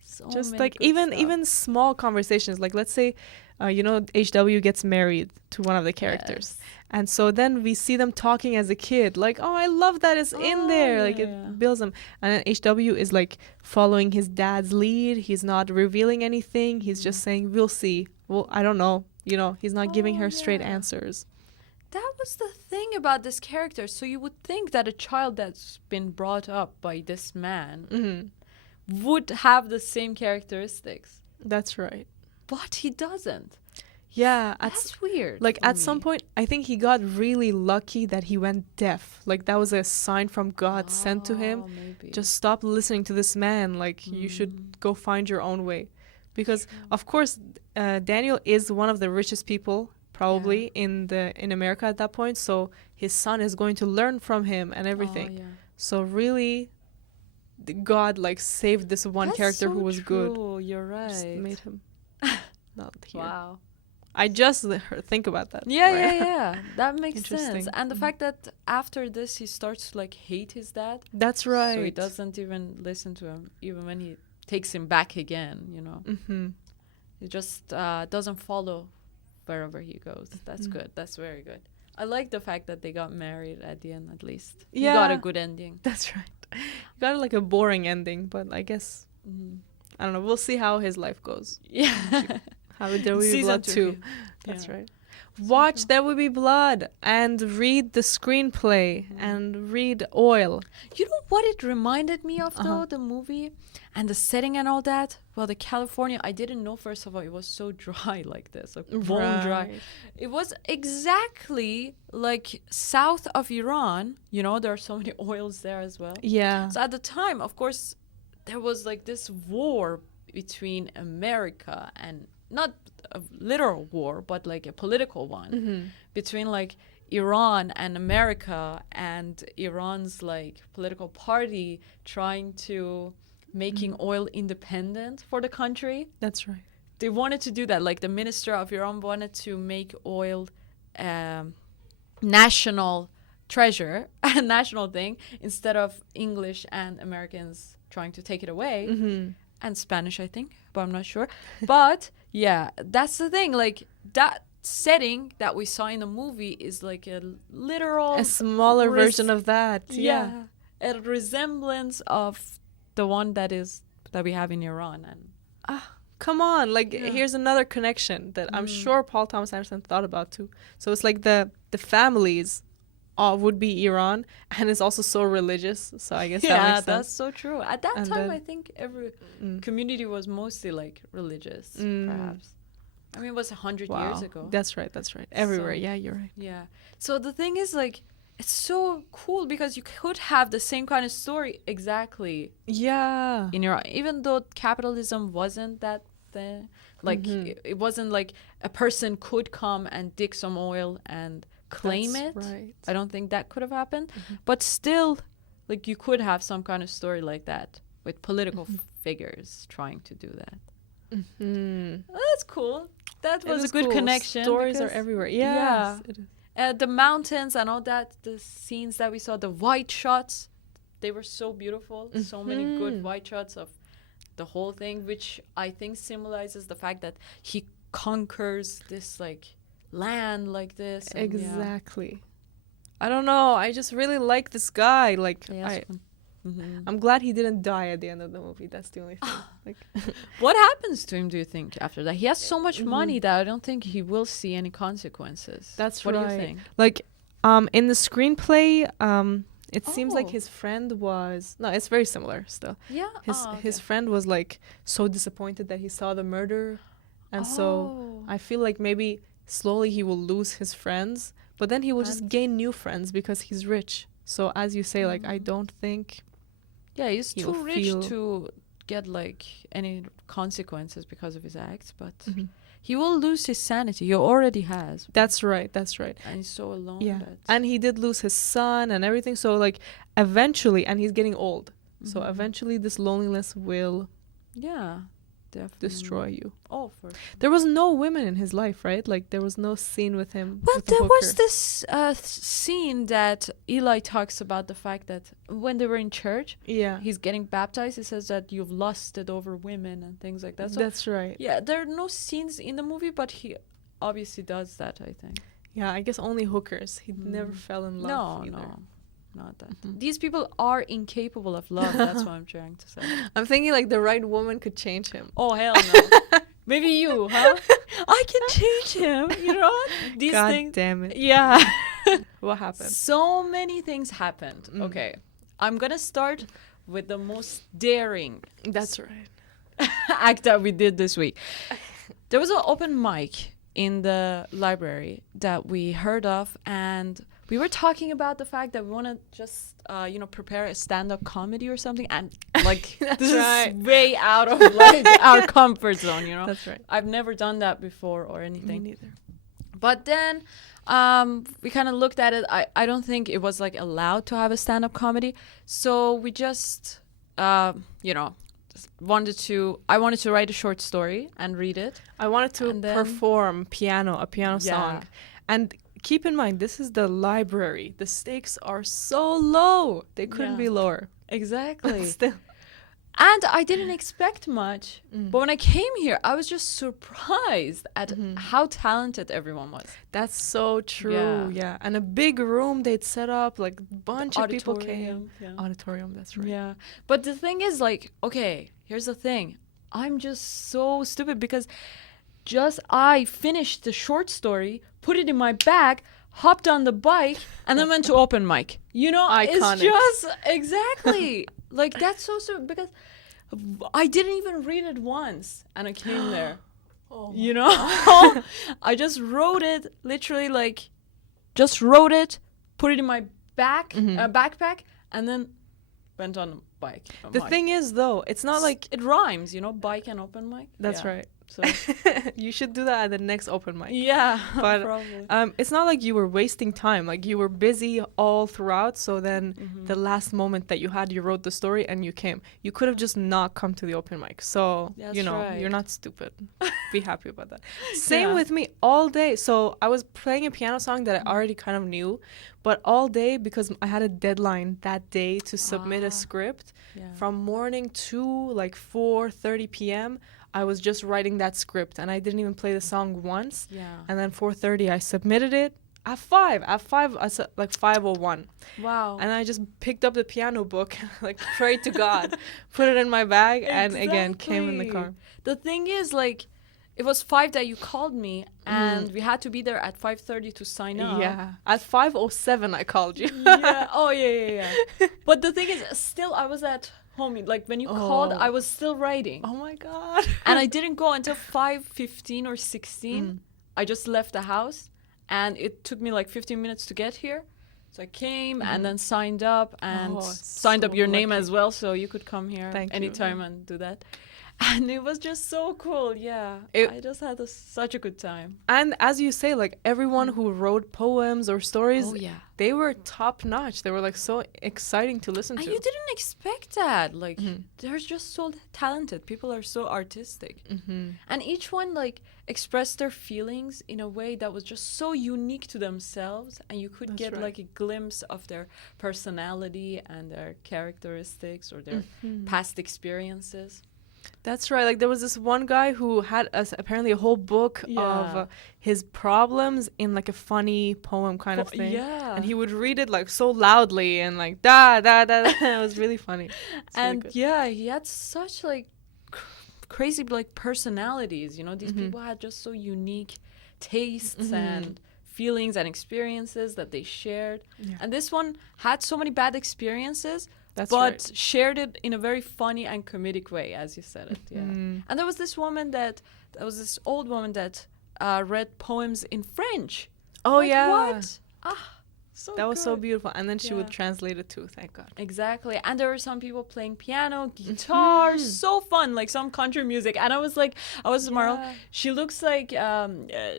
So just many like good even stuff. small conversations, like let's say HW gets married to one of the characters, and so then we see them talking as a kid, like, oh, I love that it's in there, like it builds them. And then HW is like following his dad's lead. He's not revealing anything. He's just saying, we'll see, well, I don't know, you know, he's not giving her straight answers. That was the thing about this character. So you would think that a child that's been brought up by this man would have the same characteristics. That's right. But he doesn't. Yeah. That's weird. Like at some point, I think he got really lucky that he went deaf. Like that was a sign from God sent to him. Maybe. Just stop listening to this man. Like you should go find your own way. Because of course, Daniel is one of the richest people probably in America at that point. So his son is going to learn from him and everything. So really, God like saved this one character who was good. You're right. Just made him not here. Wow. I just think about that. Yeah. That makes sense. And the fact that after this he starts to like hate his dad. That's right. So he doesn't even listen to him, even when he takes him back again, you know. He just doesn't follow wherever he goes. That's good. That's very good. I like the fact that they got married at the end, at least. Yeah. He got a good ending. That's right. He got like a boring ending, but I guess, I don't know. We'll see how his life goes. Yeah. How There Will Be Blood 2. That's right. Watch So There Will Be Blood and read the screenplay and read Oil. You know what it reminded me of, though, the movie and the setting and all that? Well, the California, I didn't know, first of all, it was so dry like this, like bone dry. It was exactly like south of Iran. You know, there are so many oils there as well. Yeah. So at the time, of course, there was like this war between America and not a literal war, but like a political one between like Iran and America, and Iran's like political party trying to making oil independent for the country. That's right. They wanted to do that. Like the minister of Iran wanted to make oil national treasure, a national thing, instead of English and Americans trying to take it away. And Spanish, I think, but I'm not sure. But yeah, that's the thing. Like that setting that we saw in the movie is like a literal, a smaller version of that. Yeah, a resemblance of the one that we have in Iran. And come on, like here's another connection that I'm sure Paul Thomas Anderson thought about too. So it's like the families would be Iran, and it's also so religious, so I guess that makes sense. That's so true. At that time, I think every community was mostly like religious, perhaps. I mean, it was 100 years ago. That's right. Everywhere. So, you're right. Yeah. So the thing is, like, it's so cool because you could have the same kind of story exactly. Yeah. In Iran, even though capitalism wasn't that thing, like it wasn't like a person could come and dig some oil and claim it. Right. I don't think that could have happened. But still, like, you could have some kind of story like that with political figures trying to do that. That's cool. That It was a is good cool. connection. Stories are because- everywhere. Yeah. Yes, it is. The mountains and all that, the scenes that we saw, the white shots, they were so beautiful. So many good white shots of the whole thing, which I think symbolizes the fact that he conquers this like land like this. And Exactly. I don't know. I just really like this guy. Like, Yeah. I'm glad he didn't die at the end of the movie. That's the only thing. Like, What happens to him, do you think, after that? He has so much money that I don't think he will see any consequences. That's what right. do you think? Like, in the screenplay, it seems like Oh. his friend was it's very similar still. Yeah. His friend was like so disappointed that he saw the murder, and so I feel like maybe slowly he will lose his friends, but then he will just gain new friends because he's rich. So as you say, like I don't think. Yeah, he's he too will rich feel- to get like any consequences because of his acts, but he will lose his sanity. He already has. That's right. That's right. And he's so alone. Yeah, That and he did lose his son and everything. So like eventually, and he's getting old. So eventually, this loneliness will yeah, definitely destroy you. Oh, for sure. There was no women in his life, right? Like there was no scene with him. Well, with a there was hooker. this scene that Eli talks about the fact that when they were in church, Yeah, he's getting baptized. He says that you've lusted over women and things like that. So that's right. yeah, there are no scenes in the movie, but he obviously does that, I think. Yeah, I guess only hookers. He never fell in love either. No, not that. These people are incapable of love. That's what I'm trying to say. I'm thinking like the right woman could change him. Oh, hell no. Maybe you, huh? I can change him. You know what? These God things. damn it. Yeah. What happened? So many things happened. Okay. I'm going to start with the most daring That's right. act that we did this week. There was an open mic in the library that we heard of, and we were talking about the fact that we want to just prepare a stand-up comedy or something, and like this right. is way out of like our comfort zone, you know. That's right. I've never done that before or anything. Me neither. But then we kind of looked at it. I don't think it was like allowed to have a stand-up comedy, so we just I wanted to write a short story and read it. I wanted to And then- perform a piano Yeah. song. And keep in mind, this is the library. The stakes are so low. They couldn't Yeah. be lower. Exactly. Still. And I didn't expect much. But when I came here, I was just surprised at how talented everyone was. That's so true. Yeah. And a big room they'd set up, like a bunch of people came. Yeah. Auditorium, that's right. Yeah. But the thing is, like, okay, here's the thing. I'm just so stupid because I finished the short story, put it in my bag, hopped on the bike, and then went to open mic. You know, Iconic. it's just exactly like that's so stupid because I didn't even read it once, and I came there. You know, I just wrote it literally like, just wrote it, put it in my backpack, and then went on a bike. The thing is, though, it's not like it rhymes, you know, bike and open mic. that's Yeah. right. So You should do that at the next open mic. yeah, But probably. it's not like you were wasting time. Like you were busy all throughout. So then the last moment that you had, you wrote the story and you came. You could have just not come to the open mic. So That's you're right. not stupid. Be happy about that. Same Yeah. with me all day. So I was playing a piano song that I already kind of knew, but all day because I had a deadline that day to submit a script. Yeah. From morning to like 4:30 p.m. I was just writing that script and I didn't even play the song once. Yeah. And then 4:30 I submitted it. At 5 I said like 5:01. Wow. And I just picked up the piano book and like prayed to God, put it in my bag and again came in the car. The thing is, like, it was 5 that you called me, and we had to be there at 5:30 to sign up. Yeah. At 5:07 I called you. Yeah. Oh, yeah. But the thing is, still, I was at home. Like, when you called, I was still writing. Oh my God. And I didn't go until 5:15 or 16. I just left the house, and it took me like 15 minutes to get here. So I came and then signed up and Oh, signed up so your name lucky. as well, so you could come here Thank you. anytime and do that. And it was just so cool. Yeah. I just had such a good time. And as you say, like everyone who wrote poems or stories, they were top notch. They were like so exciting to listen to. And you didn't expect that. Like they're just so talented. People are so artistic. And each one like expressed their feelings in a way that was just so unique to themselves, and you could get like a glimpse of their personality and their characteristics or their past experiences. That's right. Like there was this one guy who had apparently a whole book of his problems in like a funny poem kind of thing. Yeah. And he would read it like so loudly and like da da da. It was really funny. And really he had such like crazy like personalities. You know, these people had just so unique tastes and feelings and experiences that they shared. Yeah. And this one had so many bad experiences. But shared it in a very funny and comedic way, as you said it. Yeah. And there was this old woman that read poems in French. Oh, like, yeah. What? That was so beautiful. And then she would translate it too, thank God. Exactly. And there were some people playing piano, guitar, so fun, like some country music. And I was Maral, she looks like,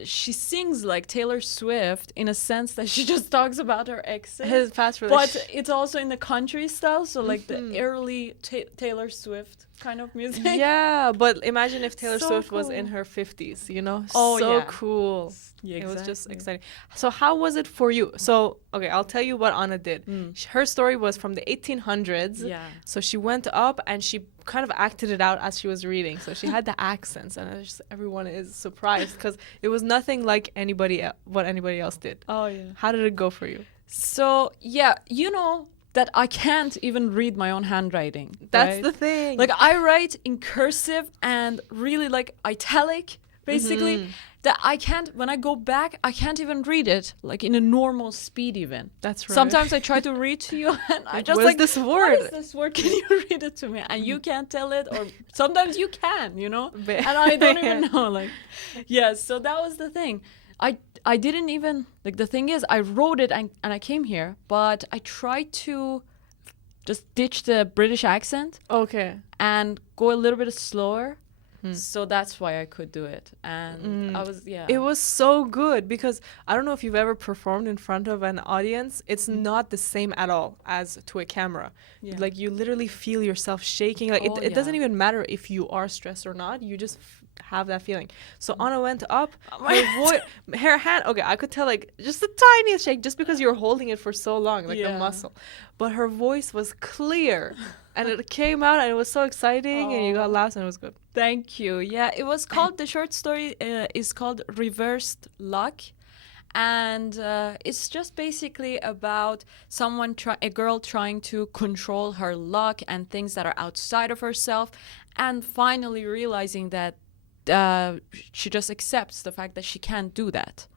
she sings like Taylor Swift in a sense that she just talks about her exes. His past relationship. But it's also in the country style, so like the early Taylor Swift kind of music. Yeah, but imagine if Taylor Swift was in her 50s, you know? Oh, so cool. Yeah, exactly. It was just exciting. So how was it for you? So, okay, I'll tell you what Anna did. Her story was from the 1800s. Yeah. So she went up and she kind of acted it out as she was reading. So she had the accents, and everyone is surprised because it was nothing like what anybody else did. Oh, yeah. How did it go for you? So, yeah, you know that I can't even read my own handwriting. That's the thing. Like I write in cursive and really like italic, basically. That I can't, when I go back, I can't even read it like in a normal speed even. That's right. Sometimes I try to read to you and I just what is this word? What is this word? Can you read it to me? And you can't tell it, or sometimes you can, you know? And I don't even know. Like, so that was the thing. I didn't even, like the thing is, I wrote it and I came here, but I tried to just ditch the British accent. Okay. And go a little bit slower. So that's why I could do it. And it was so good because I don't know if you've ever performed in front of an audience. It's not the same at all as to a camera. Like you literally feel yourself shaking. Like it doesn't even matter if you are stressed or not. You just have that feeling. So Anna went up, her hand, okay, I could tell like just the tiniest shake just because you're holding it for so long, like the muscle. But her voice was clear and it came out and it was so exciting and you got laughs and it was good. Thank you. Yeah, it was called, the short story is called Reversed Luck. And it's just basically about a girl trying to control her luck and things that are outside of herself, and finally realizing that she just accepts the fact that she can't do that.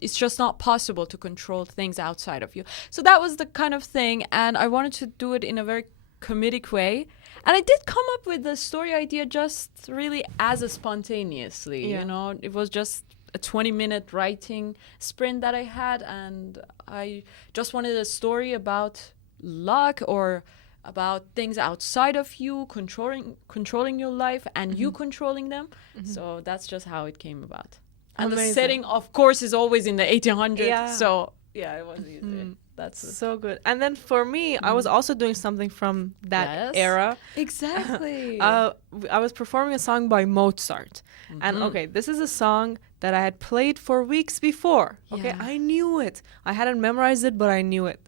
It's just not possible to control things outside of you. So that was the kind of thing, and I wanted to do it in a very comedic way. And I did come up with the story idea just really as a spontaneously, you know. It was just a 20-minute writing sprint that I had, and I just wanted a story about luck or about things outside of you controlling your life and you controlling them. So that's just how it came about. And the setting, of course, is always in the 1800s. So it was easy. That's so good. And then for me, I was also doing something from that era. Exactly. I was performing a song by Mozart. And okay, this is a song that I had played for weeks before. Okay, I knew it. I hadn't memorized it, but I knew it.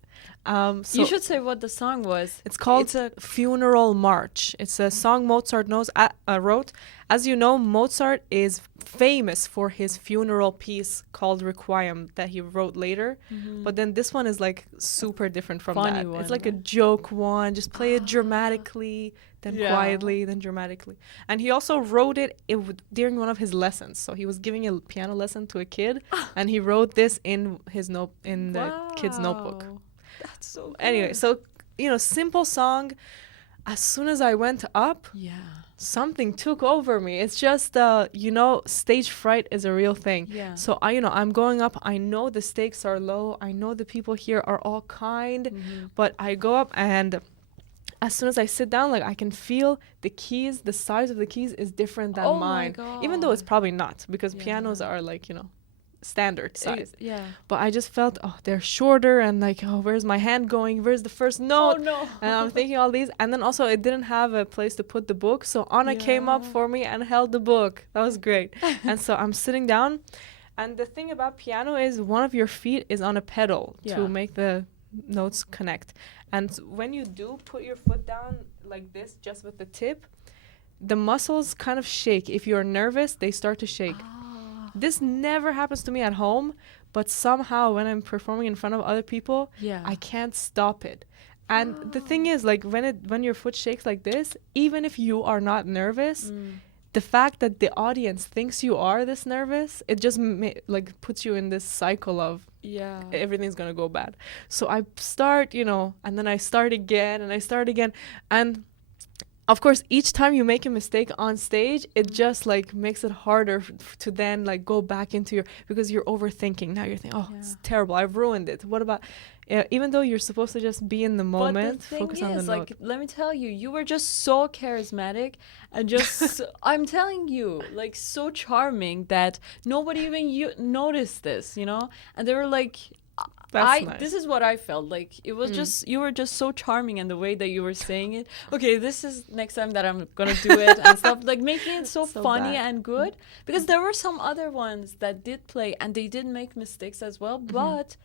So you should say what the song was. It's called Funeral March. It's a song Mozart wrote. As you know, Mozart is famous for his funeral piece called Requiem that he wrote later. But then this one is like super different from that. It's like a joke one. Just play it dramatically, then quietly, then dramatically. And he also wrote it during one of his lessons. So he was giving a piano lesson to a kid, and he wrote this in his the kid's notebook. That's so good. Anyway, so, you know, simple song. As soon as I went up, something took over me. It's just, you know, stage fright is a real thing. So, I'm going up. I know the stakes are low. I know the people here are all kind. But I go up and as soon as I sit down, like I can feel the keys, the size of the keys is different than Oh mine. my god. Even though it's probably not, because Yeah. pianos are like, standard size. Yeah. But I just felt, they're shorter, and like, where's my hand going? Where's the first note? Oh no. And I'm thinking all these. And then also it didn't have a place to put the book. So Anna came up Yeah. for me and held the book. That was great. And so I'm sitting down. And the thing about piano is one of your feet is on a pedal Yeah. to make the notes connect. And when you do put your foot down like this, just with the tip, the muscles kind of shake. If you're nervous, they start to shake. Ah. This never happens to me at home, but somehow when I'm performing in front of other people, Yeah. I can't stop it. And the thing is, like, when your foot shakes like this, even if you are not nervous, the fact that the audience thinks you are this nervous, it just like puts you in this cycle of Yeah. everything's gonna go bad. So I start, and then I start again, and I start again, and of course, each time you make a mistake on stage, it just like makes it harder to then like go back into because you're overthinking. Now you're thinking, it's terrible, I've ruined it. What about, even though you're supposed to just be in the moment, but the focus thing on the is, note. like, let me tell you, you were just so charismatic and just, I'm telling you, like, so charming that nobody even noticed this, And they were like, Nice. This is what I felt like. It was just, you were just so charming in the way that you were saying it. Okay, this is next time that I'm gonna do it and stuff, like making it so funny bad. and good, because there were some other ones that did play and they did make mistakes as well, but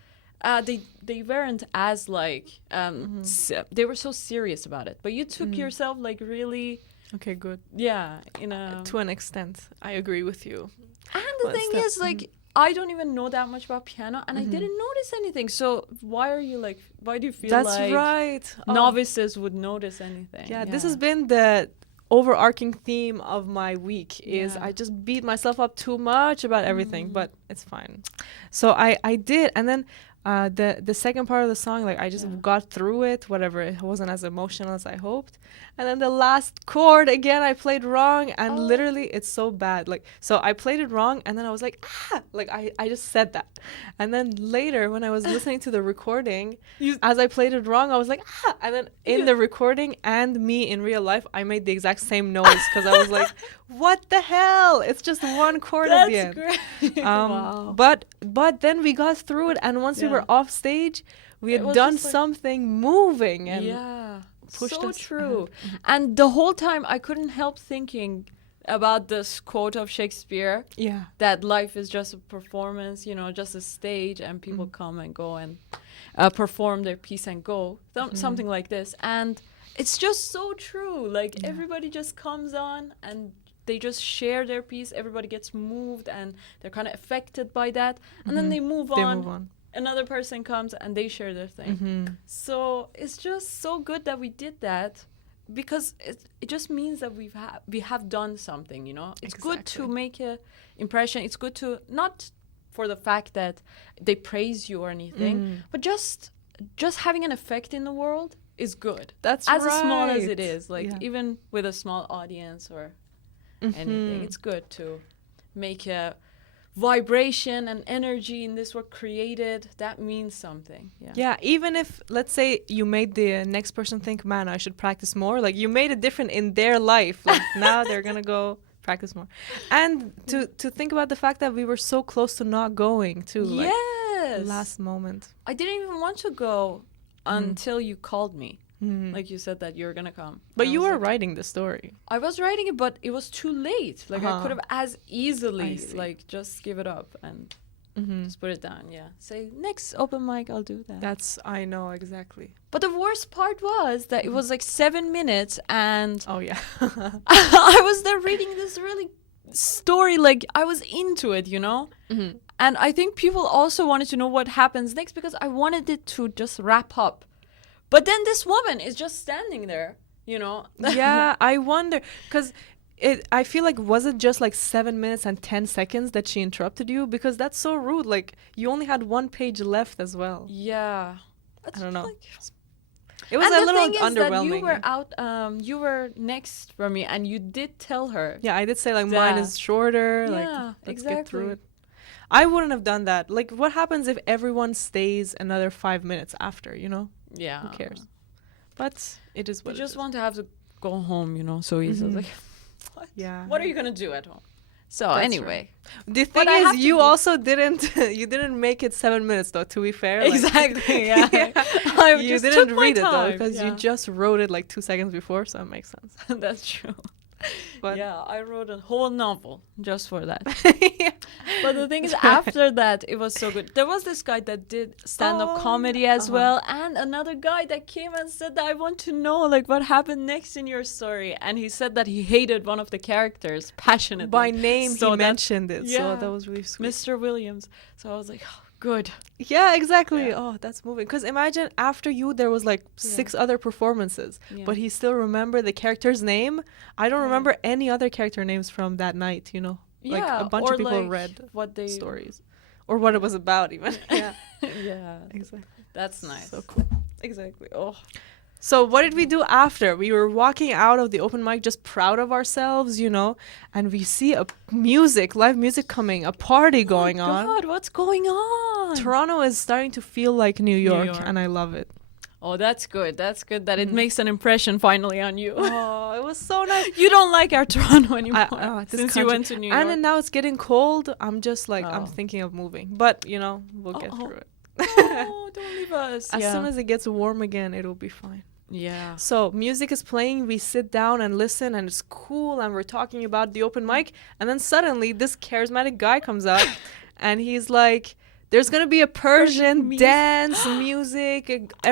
they weren't as like they were so serious about it. But you took yourself like really Okay, good. to an extent, I agree with you. And the thing is, like, I don't even know that much about piano, and I didn't notice anything. So why do you feel That's like right. novices would notice anything? Yeah, this has been the overarching theme of my week is Yeah. I just beat myself up too much about everything, but it's fine. So I did, and then the second part of the song, like I just got through it, whatever. It wasn't as emotional as I hoped. And then the last chord again I played wrong, and literally it's so bad. Like, so I played it wrong, and then I was like, like I just said that. And then later when I was listening to the recording, as I played it wrong, I was like, and then in the recording and me in real life, I made the exact same noise because I was like, what the hell? It's just one chord at the end. That's great. Wow. But then we got through it, and once we were off stage, we had done something moving and pushed so us true. ahead. And the whole time I couldn't help thinking about this quote of Shakespeare, that life is just a performance, just a stage, and people come and go and perform their piece and go, something like this. And it's just so true. Like everybody just comes on and they just share their piece, everybody gets moved and they're kind of affected by that, and then they move on. Another person comes and they share their thing. So it's just so good that we did that, because it just means that we have done something, It's good to make a impression. It's good to, not for the fact that they praise you or anything, but just having an effect in the world is good. That's as right. small as it is, like even with a small audience or anything, it's good to make a vibration and energy in this work created. That means something. Even if, let's say, you made the next person think, man, I should practice more, like you made a difference in their life, like now they're gonna go practice more. And to think about the fact that we were so close to not going too, like last moment. I didn't even want to go until you called me. Like you said that you're gonna come. But you were writing the story. I was writing it, but it was too late. Like I could have as easily like just give it up and just put it down. Say next open mic I'll do that. I know exactly. But the worst part was that it was like 7 minutes, and I was there reading this really story, like I was into it, And I think people also wanted to know what happens next, because I wanted it to just wrap up. But then this woman is just standing there, I wonder, because I feel like, was it just like 7 minutes and 10 seconds that she interrupted you? Because that's so rude. Like, you only had one page left as well. I don't know. Like, it was a little underwhelming. That you were out, you were next for me, and you did tell her. Yeah, I did say, like, mine is shorter. Like, let's get through it. I wouldn't have done that. Like, what happens if everyone stays another 5 minutes after, Yeah. Who cares? But it is what You it just is. want to have to go home, you know, so easy. Mhm. Like, what? Yeah. What are you gonna do at home? So That's anyway, The But thing I have is, to you be- also didn't you didn't make it 7 minutes though. To be fair, like, exactly. Yeah, I you just didn't took my read it though time, because you yeah. just wrote it like 2 seconds before, so it makes sense. That's true. But Yeah, I wrote a whole novel just for that. yeah. But the thing is, That's right. after that, it was so good. There was this guy that did stand-up Oh, comedy yeah. as well, and another guy that came and said that I want to know like what happened next in your story. And he said that he hated one of the characters passionately. By name, So he that's- mentioned it, so yeah. that was really sweet. Mr. Williams. So I was like, oh, good. Yeah, exactly. Yeah. Oh, that's moving. Because imagine after you, there was like 6 other performances, Yeah. but he still remember the character's name. I don't Right. remember any other character names from that night. You know, like Yeah, a bunch or of people like read what they stories, or what it was about even. Yeah, yeah, exactly. that's nice. So cool. Exactly. Oh, So what did we do after? We were walking out of the open mic just proud of ourselves, you know, and we see live music coming, a party going oh my on. God, what's going on? Toronto is starting to feel like New York, York. and I love it. Oh, that's good. That's good that it Mhm. makes an impression finally on you. Oh, it was so nice. You don't like our Toronto anymore This since you country- went to New York. And then now it's getting cold. I'm just like, I'm Oh. thinking of moving. But, you know, we'll get Oh. through it. Oh, don't leave us. As soon as it gets warm again, it'll be fine. yeah. So music is playing, we sit down and listen, and it's cool, and we're talking about the open mic, and then suddenly this charismatic guy comes out, and he's like, there's gonna be a Persian music. dance, music,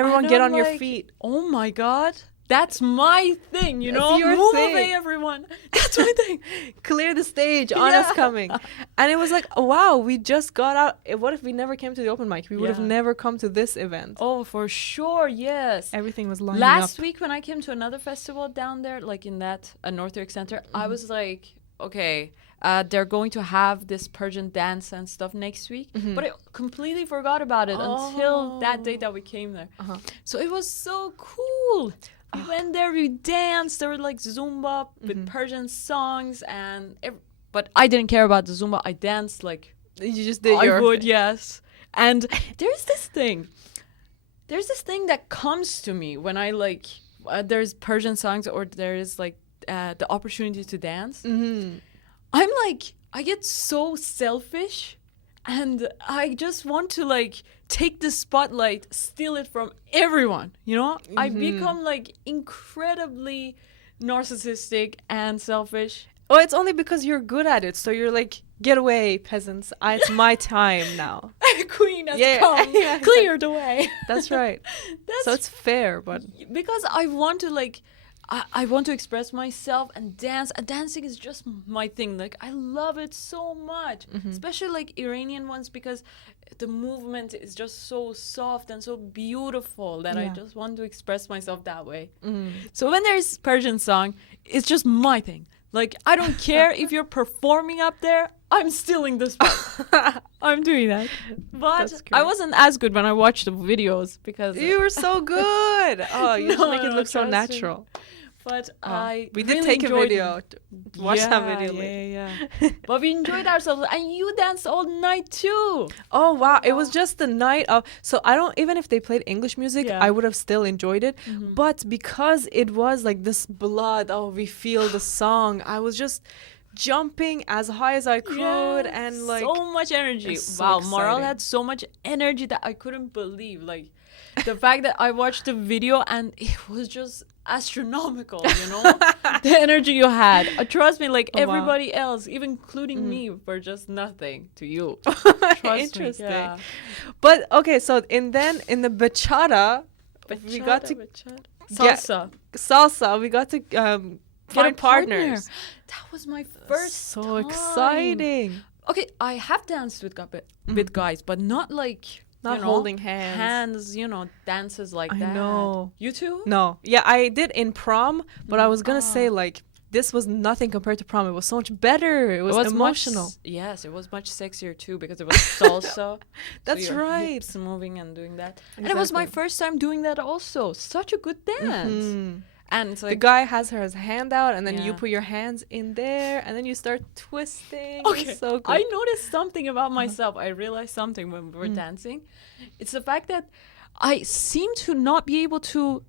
everyone And get I'm on your like, feet. Oh my God. That's my thing, you That's know? your Move thing. away, everyone. That's my thing. Clear the stage, Anna's Yeah. coming. And it was like, oh, wow, we just got out. What if we never came to the open mic? We would have Yeah. never come to this event. Oh, for sure, yes. Everything was lining Last up. week when I came to another festival down there, like in that North York Center, I was like, okay, they're going to have this Persian dance and stuff next week. But I completely forgot about it until that day that we came there. Uh-huh. So it was so cool. We went there, we danced. There were like Zumba with Persian songs, and but I didn't care about the Zumba. I danced like You just did I your would, yes. And there's this thing that comes to me when I like there's Persian songs or there is like the opportunity to dance. I'm like, I get so selfish, and I just want to like take the spotlight, steal it from everyone, you know? I become like incredibly narcissistic and selfish. Oh, it's only because you're good at it. So you're like, get away, peasants. It's my time now. Queen has Yeah, come, yeah, cleared away. That's right. That's So it's fair, but because I want to like I want to express myself and dance. Dancing is just my thing. Like I love it so much, especially like Iranian ones, because the movement is just so soft and so beautiful that I Yeah. just want to express myself that way. So when there's Persian song, it's just my thing. Like I don't care if you're performing up there. I'm stealing the spot. I'm doing that. But That's I great. wasn't as good when I watched the videos because you were so good. Oh, you just No, make it no, look so trust me. natural. But We did really take a enjoyed video. it. Watch that Yeah, video yeah, later. yeah. But we enjoyed ourselves, and you danced all night too. Oh wow, it was just the night of, so I don't, even if they played English music, Yeah. I would have still enjoyed it. But because it was like this blood, oh, we feel the song, I was just jumping as high as I could, Yeah, and like so much energy. it's so Wow, Maral exciting. had so much energy that I couldn't believe. Like the fact that I watched the video and it was just astronomical, you know, the energy you had. Trust me, like Oh, wow. everybody else, even including me, were just nothing to you. Trust interesting. Me. Yeah. But okay, so in the bachata, we got to Bachata. get- Salsa. salsa, we got to find partner. partners. That was my first So time. exciting. Okay, I have danced with guys, but not like Not you know, holding hands. Hands, you know, dances like I that. know. You too? No, yeah, I did in prom, but I was gonna say Ah. like this was nothing compared to prom. It was so much better. It was, emotional. Yes, it was much sexier too because it was salsa. That's so your right. hips moving and doing that. And it was my Exactly. first time doing that also. Such a good dance. Mhm. And it's The like guy has his hand out, and then you Yeah. put your hands in there, and then you start twisting. okay, It's so good. I noticed something about myself. I realized something when we were dancing. It's the fact that I seem to not be able to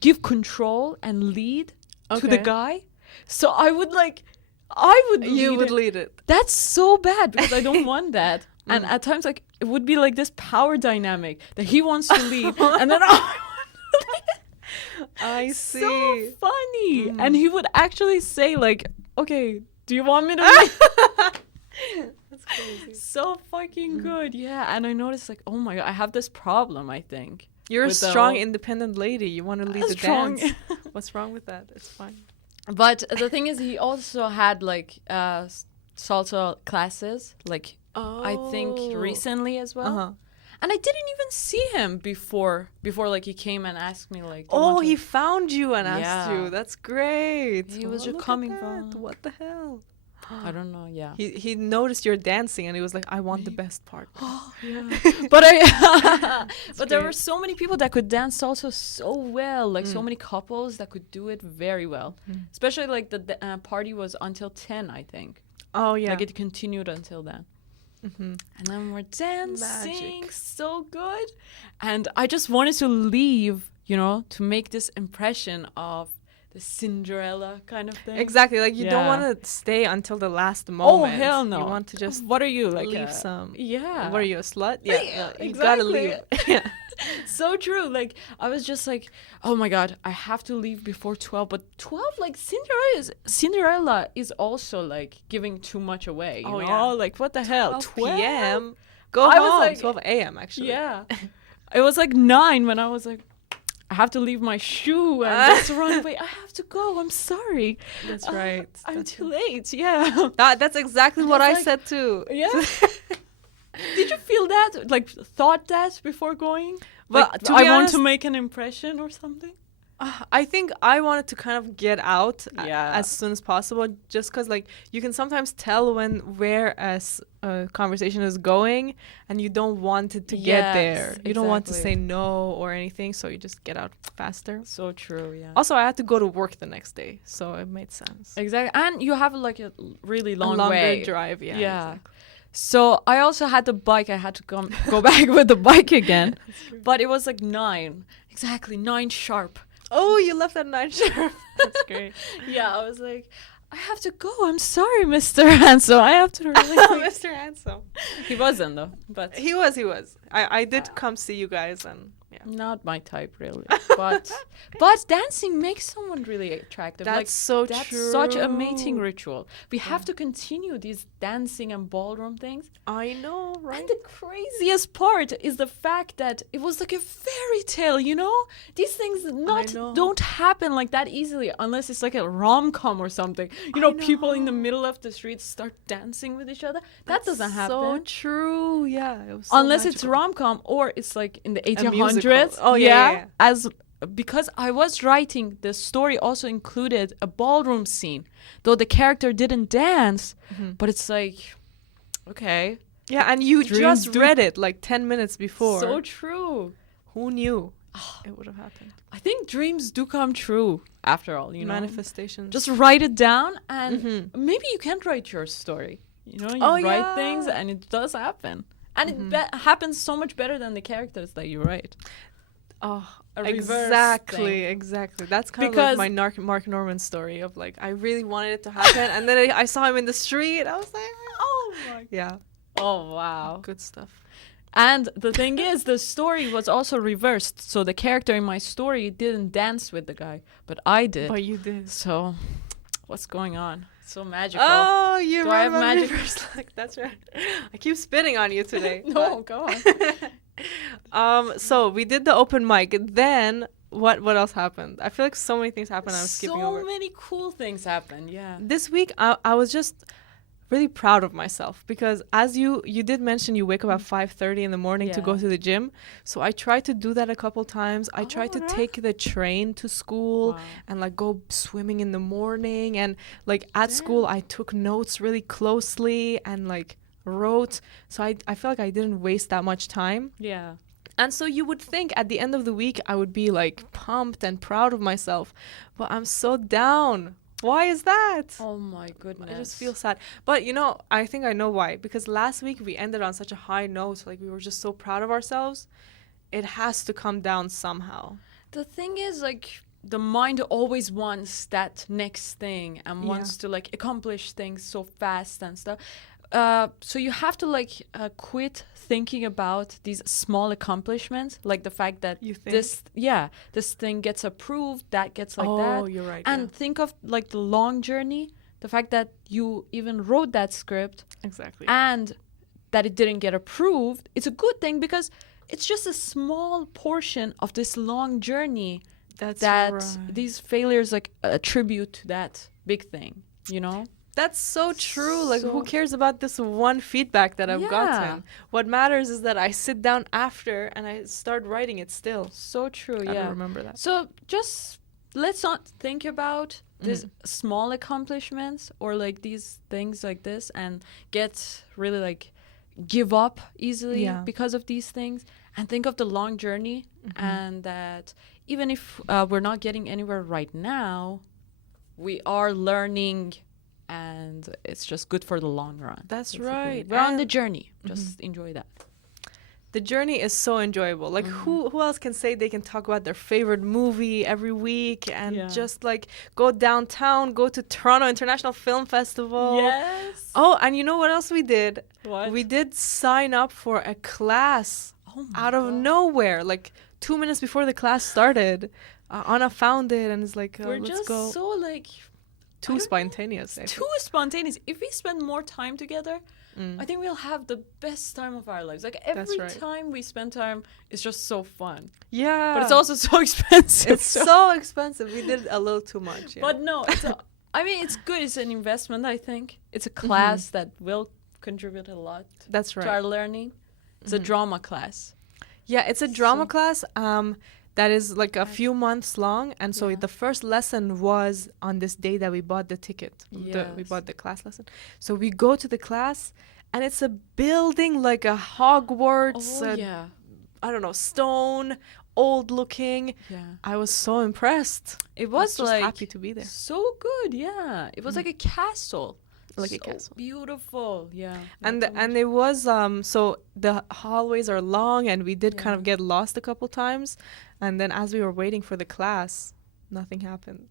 give control and lead to the Okay. guy. So I would like, I would You lead would it. lead it. That's so bad because I don't want that. And at times, like, it would be like this power dynamic that he wants to lead, and then I want to lead. I see. So funny. And he would actually say, like, okay, do you want me to lead? That's crazy. So fucking good. Yeah. And I noticed, like, oh my God, I have this problem, I think. You're a with the strong, whole- independent lady. You want to lead the Strong. dance. What's wrong with that? It's fine. But the thing is, he also had, like, salsa classes, like, Oh. I think recently as well. Uh-huh. And I didn't even see him before like he came and asked me, like, do you Oh, want he to- found you and asked Yeah. you. That's great. He was Oh, just look at coming that. from- What the hell? I don't know, yeah. He noticed your dancing and he was like, I want the best part. But but there great. were so many people that could dance salsa so well, like so many couples that could do it very well. Especially like the party was until 10, I think. Oh yeah. Like it continued until then. And then we're dancing Magic. so good. And I just wanted to leave, you know, to make this impression of the Cinderella kind of thing. Exactly. Like you don't Yeah. want to stay until the last Oh, moment. hell no. You want to just What are you, like leave a- some. Yeah. What are you, a slut? Yeah. Yeah, You gotta exactly. leave. Yeah. So true. Like I was just like, oh my God, I have to leave before 12. But 12, like Cinderella is also like giving too much away. You Oh, know? yeah. Like what the hell? 12 p.m. Go I was home. like- 12 a.m. actually. Yeah. It was like 9 when I was like, I have to leave my shoe and let's run away. I have to go. I'm sorry. That's right. I'm That's too late. Yeah. That's exactly what I like- said too. Yeah. Did you feel that? Like thought that before going? Well, Like, to I be want honest- to make an impression or something? I think I wanted to kind of get out Yeah. as soon as possible, just because like you can sometimes tell where a conversation is going, and you don't want it to get Yes, there. You don't want to exactly. say no or anything, so you just get out faster. So true, yeah. Also, I had to go to work the next day, so it made sense. Exactly. And you have like a really long a longer way. drive, yeah. Exactly. So I also had the bike. I had to go back with the bike again. But it was like 9. Exactly, 9 sharp. Oh, you left at 9 sharp. That's great. Yeah, I was like, I have to go. I'm sorry, Mr. Hanso. I have to really Mr. Handsome. He wasn't though, but He was. I did come see you guys, and yeah. not my type really. But dancing makes someone really attractive. That's like, so that's true. such a mating ritual. We have to continue these dancing and ballroom things. I know, right? And the craziest part is the fact that it was like a fairy tale, you know? These things know. don't happen like that easily unless it's like a rom-com or something. You know, people in the middle of the street start dancing with each other. That doesn't happen. So true. Yeah. It was so Unless it's magical. rom-com or it's like in the musical. 1800s. Oh, yeah. As because I was writing, the story also included a ballroom scene, though the character didn't dance. But it's like, okay, Yeah, and you Dreams just do- read it like 10 minutes before. so true. Who knew it would have happened? I think dreams do come true after all, you know. Manifestations. Just write it down, and maybe you can't write your story. You know, you Oh, write things, yeah. and it does happen, and it happens so much better than the characters that you write. Oh, A reverse exactly, thing. exactly. That's kind Because- of like my Mark Norman story of like I really wanted it to happen, and then I saw him in the street. I was like, oh my, yeah, Oh wow! good stuff. And the thing is, the story was also reversed. So the character in my story didn't dance with the guy, but I did. But you did. So, what's going on? So magical. Oh, you Do I have remember magic? reverse luck. That's right. I keep spitting on you today. No, go on. So we did the open mic. Then what else happened? I feel like so many things happened. I'm skipping over. So many cool things happened. Yeah. This week I was just really proud of myself because as you did mention you wake up at 5:30 in the morning to go Yeah. to the gym. So I tried to do that a couple times. I tried to right. take the train to school Wow. and like go swimming in the morning, and like at school I took notes really closely and like wrote. So I feel like I didn't waste that much time. Yeah. And so you would think at the end of the week I would be like pumped and proud of myself, but I'm so down. Why is that? Oh my goodness. I just feel sad. But you know, I think I know why. Because last week we ended on such a high note. Like we were just so proud of ourselves. It has to come down somehow. The thing is, like, the mind always wants that next thing and wants to like accomplish things so fast and stuff. So you have to like quit thinking about these small accomplishments, like the fact that this thing gets approved, that gets like that. Oh, you're right. And think of like the long journey, the fact that you even wrote that script. Exactly. And that it didn't get approved. It's a good thing because it's just a small portion of this long journey these failures like attribute to that big thing, you know? That's so true. Like, who cares about this one feedback that I've gotten? What matters is that I sit down after and I start writing it still. So true, I don't remember that. So just let's not think about these small accomplishments or like these things like this and get really like give up easily because of these things, and think of the long journey and that even if we're not getting anywhere right now, we are learning and it's just good for the long run. That's right. We're on the journey. Just enjoy that. The journey is so enjoyable. Like, who else can say they can talk about their favorite movie every week and just like go downtown, go to Toronto International Film Festival? Yes. Oh, and you know what else we did? What? We did sign up for a class out of nowhere, like 2 minutes before the class started. Anna found it and it's like, we're let's just go. so like Too spontaneous. Too spontaneous. If we spend more time together, I think we'll have the best time of our lives. Like every time we spend time, it's just so fun. Yeah. But it's also so expensive. It's so expensive. We did a little too much. Yeah. But no, I mean, it's good. It's an investment, I think. It's a class that will contribute a lot to our learning. It's a drama class. Yeah, it's a drama class that is like a few months long. And so the first lesson was on this day that we bought the ticket. We bought the class lesson. So we go to the class and it's a building like a Hogwarts. I don't know, stone, old looking. Yeah. I was so impressed. It was like happy to be there. So good, yeah. It was like a castle. Like a castle. Beautiful, yeah. And it was so the hallways are long and we did kind of get lost a couple times, and then as we were waiting for the class, nothing happened.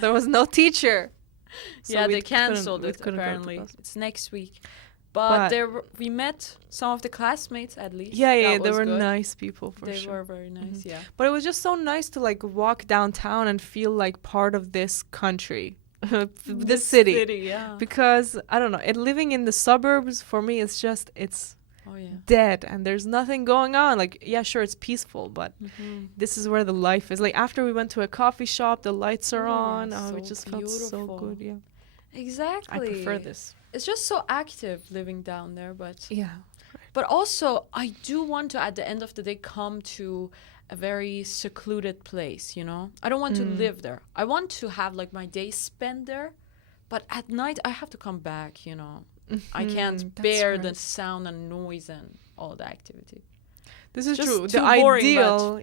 There was no teacher. So they canceled it apparently. It's next week. But we met some of the classmates at least. Yeah, they were nice people for sure. They were very nice, yeah. But it was just so nice to like walk downtown and feel like part of this country. This city, because I don't know, living in the suburbs for me it's dead and there's nothing going on. Like, yeah, sure, it's peaceful, but this is where the life is. Like, after we went to a coffee shop, the lights are on. It just felt so good. Yeah, exactly. I prefer this. It's just so active living down there, but but also I do want to at the end of the day come to a very secluded place, you know? I don't want to live there. I want to have like my day spent there, but at night I have to come back, you know? I can't bear the sound and noise and all the activity. This is true. The ideal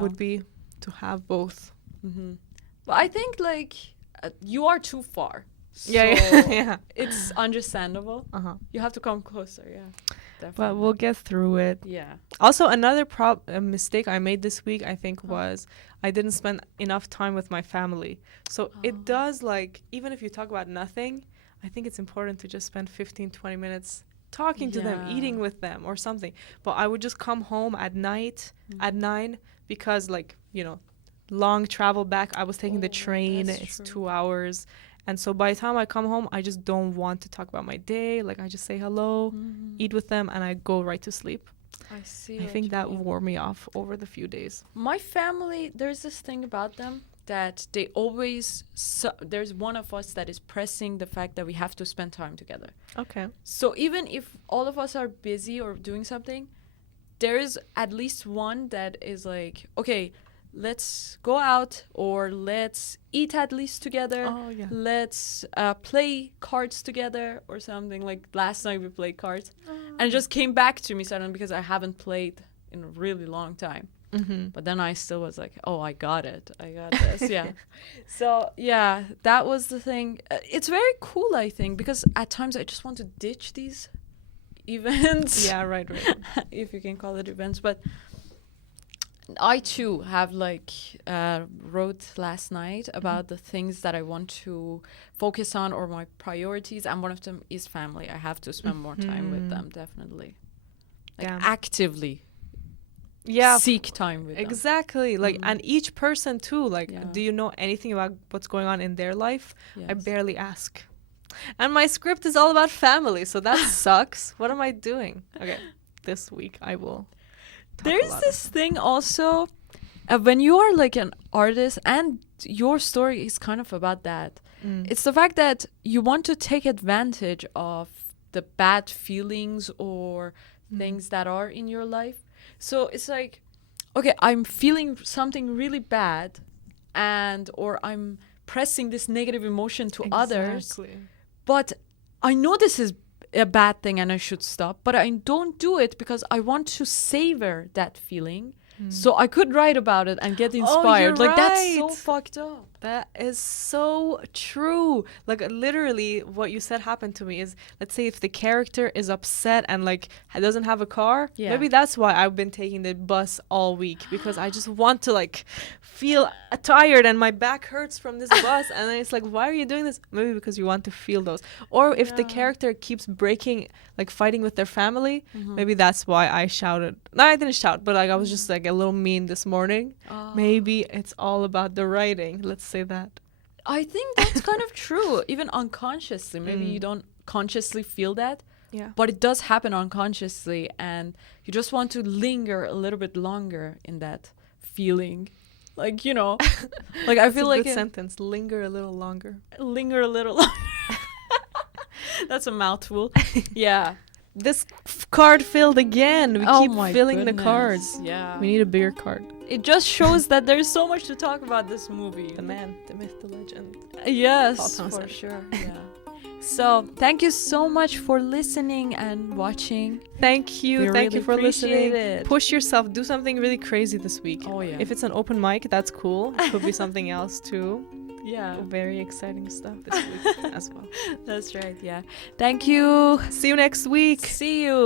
would be to have both. But I think like you are too far. So it's understandable. You have to come closer, definitely. But we'll get through it. Yeah. Also, another mistake I made this week, I think, was I didn't spend enough time with my family. So it does, like, even if you talk about nothing, I think it's important to just spend 15, 20 minutes talking to them, eating with them or something. But I would just come home at night at 9 because, like, you know, long travel back. I was taking the train. It's 2 hours. And so by the time I come home, I just don't want to talk about my day. Like, I just say hello, eat with them, and I go right to sleep. I see. I think that wore me off over the few days. My family, there's this thing about them that they always, there's one of us that is pressing the fact that we have to spend time together. Okay. So even if all of us are busy or doing something, there is at least one that is like, okay, let's go out or let's eat at least together. Let's play cards together or something. Like last night we played cards and it just came back to me suddenly because I haven't played in a really long time. But then I still was like, oh, I got it. I got this. So, yeah, that was the thing. It's very cool, I think, because at times I just want to ditch these events. Yeah, right. If you can call it events. But I too have like wrote last night about the things that I want to focus on or my priorities, and one of them is family. I have to spend more time with them, definitely. Like Damn. actively Yeah, seek time with them. exactly. Like, and each person too. Like, Yeah. do you know anything about what's going on in their life? I Yes. barely ask. And my script is all about family, so that sucks. What am I doing? Okay, this week I will. There's this thing also when you are like an artist, and your story is kind of about that. It's the fact that you want to take advantage of the bad feelings or things that are in your life. So it's like, okay, I'm feeling something really bad, and or I'm pressing this negative emotion to others, but I know this is a bad thing and I should stop, but I don't do it because I want to savor that feeling. So I could write about it and get inspired. you're Like that's so right. fucked up. That is so true. Like literally what you said happened to me is, let's say if the character is upset and like doesn't have a car, maybe that's why I've been taking the bus all week, because I just want to like feel tired and my back hurts from this bus, and then it's like, why are you doing this? Maybe because you want to feel those. Or if the character keeps breaking, like fighting with their family, maybe that's why I shouted. No, I didn't shout, but like I was just like a little mean this morning. Maybe it's all about the writing. Let's say that. I think that's kind of true, even unconsciously. Maybe you don't consciously feel that, but it does happen unconsciously, and you just want to linger a little bit longer in that feeling. Like, you know, like I feel like like a good sentence. Linger a little longer. Linger a little longer. That's a mouthful. Yeah. This card filled again. We keep filling the goodness. cards. Yeah. We need a bigger card. It just shows that there's so much to talk about this movie. The man, the myth, the legend. Yes, for sure. Yeah. So thank you so much for listening and watching. Thank you. Thank you for listening. It. Push yourself. Do something really crazy this week. Oh, yeah. If it's an open mic, that's cool. It could be something else too. Yeah. Very exciting stuff this week as well. That's right. Yeah. Thank you. See you next week. See you.